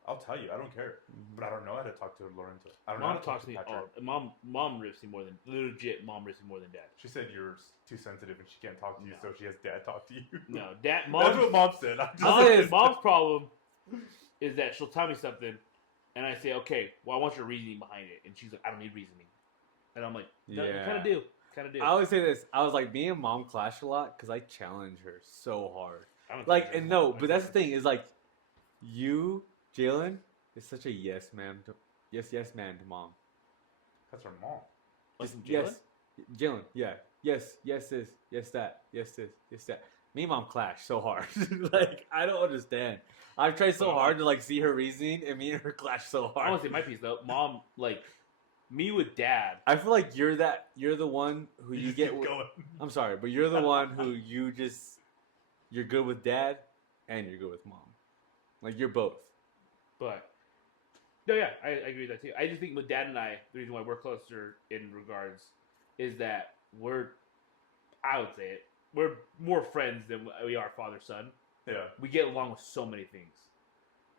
I'll tell you. I don't care. But I don't know how to talk to Lorenzo. I don't know how to talk to Patrick. Mom rips me more than legit. Mom rips me more than dad. She said you're too sensitive and she can't talk to you, so she has dad talk to you. No, dad. That's what mom said. Mom's problem is that she'll tell me something, and I say, okay, well, I want your reasoning behind it, and she's like, I don't need reasoning, and I'm like, no, you kind of do. I always say this. I was like, me and mom clash a lot because I challenge her so hard. But that's the thing is you, Jalen, is such a yes man to mom. That's her mom. Yes, Jalen. Yeah. Yes. This. Yes that. Yes this. Yes that. Me and mom clash so hard. I don't understand. I've tried so hard to see her reasoning, and me and her clash so hard. I want to say my piece though. Mom, me with dad. I feel like you're the one who you get. Going. I'm sorry, but you're the one who you're good with dad, and you're good with mom. You're both. But no, yeah, I agree with that too. I just think with dad and I, the reason why we're closer in regards is that I would say it, we're more friends than we are father-son. Yeah. We get along with so many things.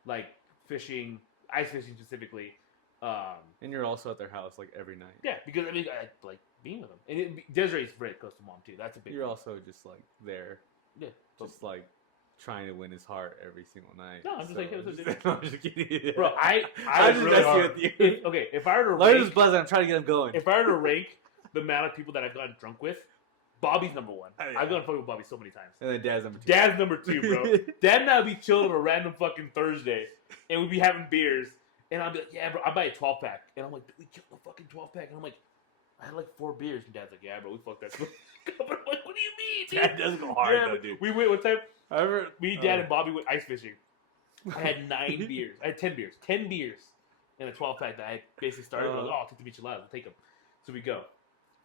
Like fishing, ice fishing specifically. And you're also at their house every night. Yeah, because I like being with them. And Desiree's very close to mom too. That's a big You're thing. also just there. Yeah. Just trying to win his heart every single night. No, I'm just I'm just kidding. Bro, I'm just really messing with you. If I were to Larry's buzzing, I'm trying to get him going. If I were to rank the amount of people that I've gotten drunk with, Bobby's number one. Oh, yeah. I've gone fucking with Bobby so many times. And then Dad's number 2. Dad's number 2, bro. Dad and I would be chilling on a random fucking Thursday, and we'd be having beers, and I'd be like, yeah, bro, I buy a 12-pack. And I'm like, we killed a fucking 12-pack. And I'm like, I had like 4 beers. And Dad's like, yeah, bro, we fucked that. I'm like, what do you mean, dude? Dad does go hard, Yeah, though, dude. we went one time. I remember, Me, Dad, and Bobby went ice fishing. I had 9 beers. I had 10 beers. 10 beers in a 12-pack that I basically started. I was like, oh, I'll take the micheladas. I'll take them. So we go.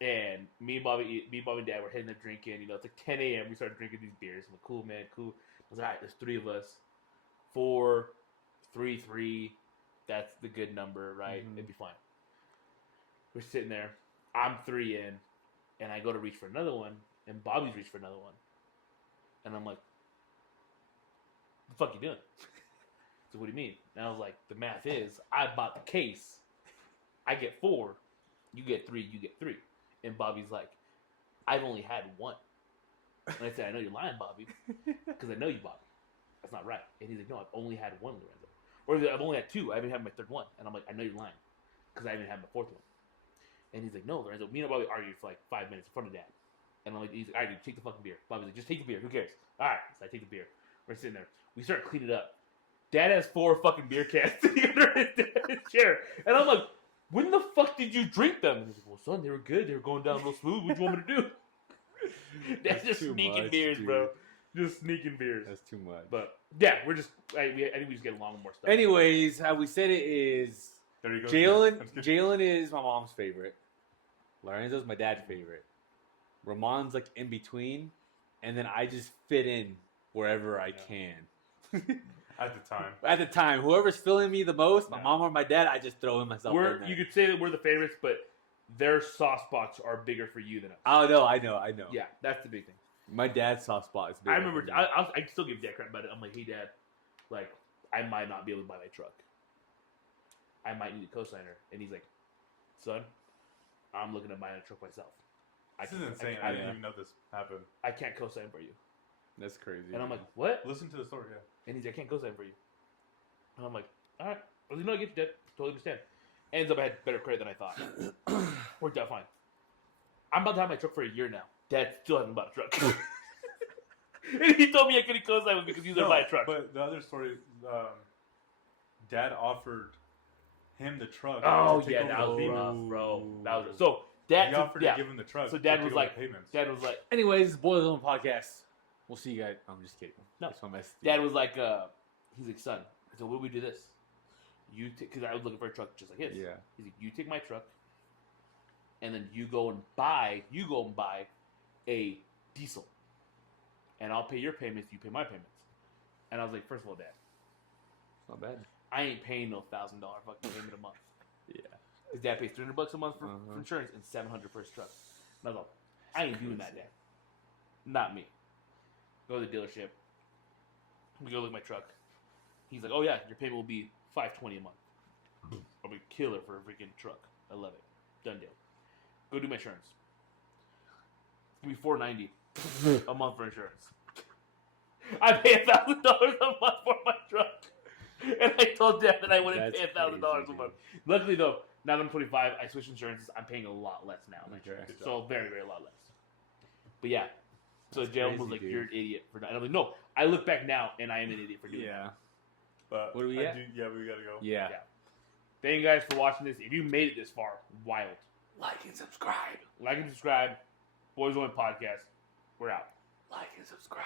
And me, Bobby, and Dad were heading up drinking. You know, it's like 10 a.m. We started drinking these beers. I'm like, cool, man, cool. I was like, all right, there's 3 of us. 4, 3, 3. That's the good number, right? Mm-hmm. It'd be fine. We're sitting there. I'm 3 in. And I go to reach for another one. And Bobby's reached for another one. And I'm like, what the fuck you doing? So what do you mean? And I was like, the math is, I bought the case. I get 4. You get 3. You get 3. And Bobby's like, I've only had 1. And I said, I know you're lying, Bobby, because I know you, Bobby. That's not right. And he's like, no, I've only had 1, Lorenzo. Or he's like, I've only had 2. I haven't had my 3rd one. And I'm like, I know you're lying, because I haven't had my 4th one. And he's like, no, Lorenzo. Me and Bobby argued for like 5 minutes in front of Dad. And I'm like, he's like, all right, dude, take the fucking beer. Bobby's like, just take the beer. Who cares? All right. So I take the beer. We're sitting there. We start cleaning it up. Dad has 4 fucking beer cans sitting under his chair. And I'm like, when the fuck did you drink them? And he's like, well, son, they were good. They were going down real smooth. What do you want me to do? That's just too sneaking much, beers, dude. bro. Just sneaking beers. That's too much. But, yeah, we're just, I think we just get along with more stuff. Anyways, how we said it is There you go. Jalen. That's good. Jalen is my mom's favorite. Lorenzo's my dad's favorite. Ramon's like in between, and then I just fit in wherever I can. At the time. At the time, whoever's feeling me the most, my Yeah. mom or my dad, I just throw in myself. in there. You could say that we're the favorites, but their soft spots are bigger for you than us. Oh no, I know. Yeah, that's the big thing. My dad's soft spot is big. I remember, I still give Dad crap about it. I'm like, hey, Dad, like, I might not be able to buy my truck. I might need a cosigner. And he's like, son, I'm looking at buying a truck myself. This is insane. I didn't even know this happened. I can't cosign for you. That's crazy. And I'm like, what? Listen to the story, yeah. And he's like, I can't cosign for you. And I'm like, all right. I was like, no, I get you, Dad. Totally understand. Ends up I had better credit than I thought. Worked out fine. I'm about to have my truck for a year now. Dad still hasn't bought a truck. And he told me I couldn't cosign with because he was going to buy a truck. But the other story, Dad offered him the truck. Oh, to take yeah, over that the was payments. rough, bro. That was rough. So, Dad, He offered yeah. to give him the truck. So to Dad take was over like, the payments. Dad was like, Anyways, Boys on podcast. We'll see you guys. I'm just kidding. No. That's my mess. with you. Dad was like, he's like, son, so what do we do this? You because I was looking for a truck just like his. Yeah. He's like, you take my truck, and then you go and buy a diesel, and I'll pay your payments. You pay my payments. And I was like, first of all, Dad, Not bad. I ain't paying no $1,000 fucking payment a month. Yeah. His dad pays $300 a month for Uh-huh. insurance and $700 for his truck. And I was like, I ain't doing that, Dad. Not me. Go to the dealership. We go look at my truck. He's like, oh yeah, your payment will be $520 a month. I'll be killer for a freaking truck. I love it. Done deal. Go do my insurance. It's gonna be $490 a month for insurance. I pay $1,000 a month for my truck. And I told Dad that I wouldn't That's pay $1,000 a crazy, month. Luckily though, now that I'm 25, I switched insurances. I'm paying a lot less now. on my Okay. insurance. So very, very a lot less. But yeah. So That's Jalen was crazy, like, dude. you're an idiot for not. And I'm like, no, I look back now and I am an idiot for doing that. Yeah. But What do we I at? yeah, we gotta go. Yeah. Yeah. Thank you guys for watching this. If you made it this far, wild. Like and subscribe. Like and subscribe. Boys Only Podcast. We're out. Like and subscribe.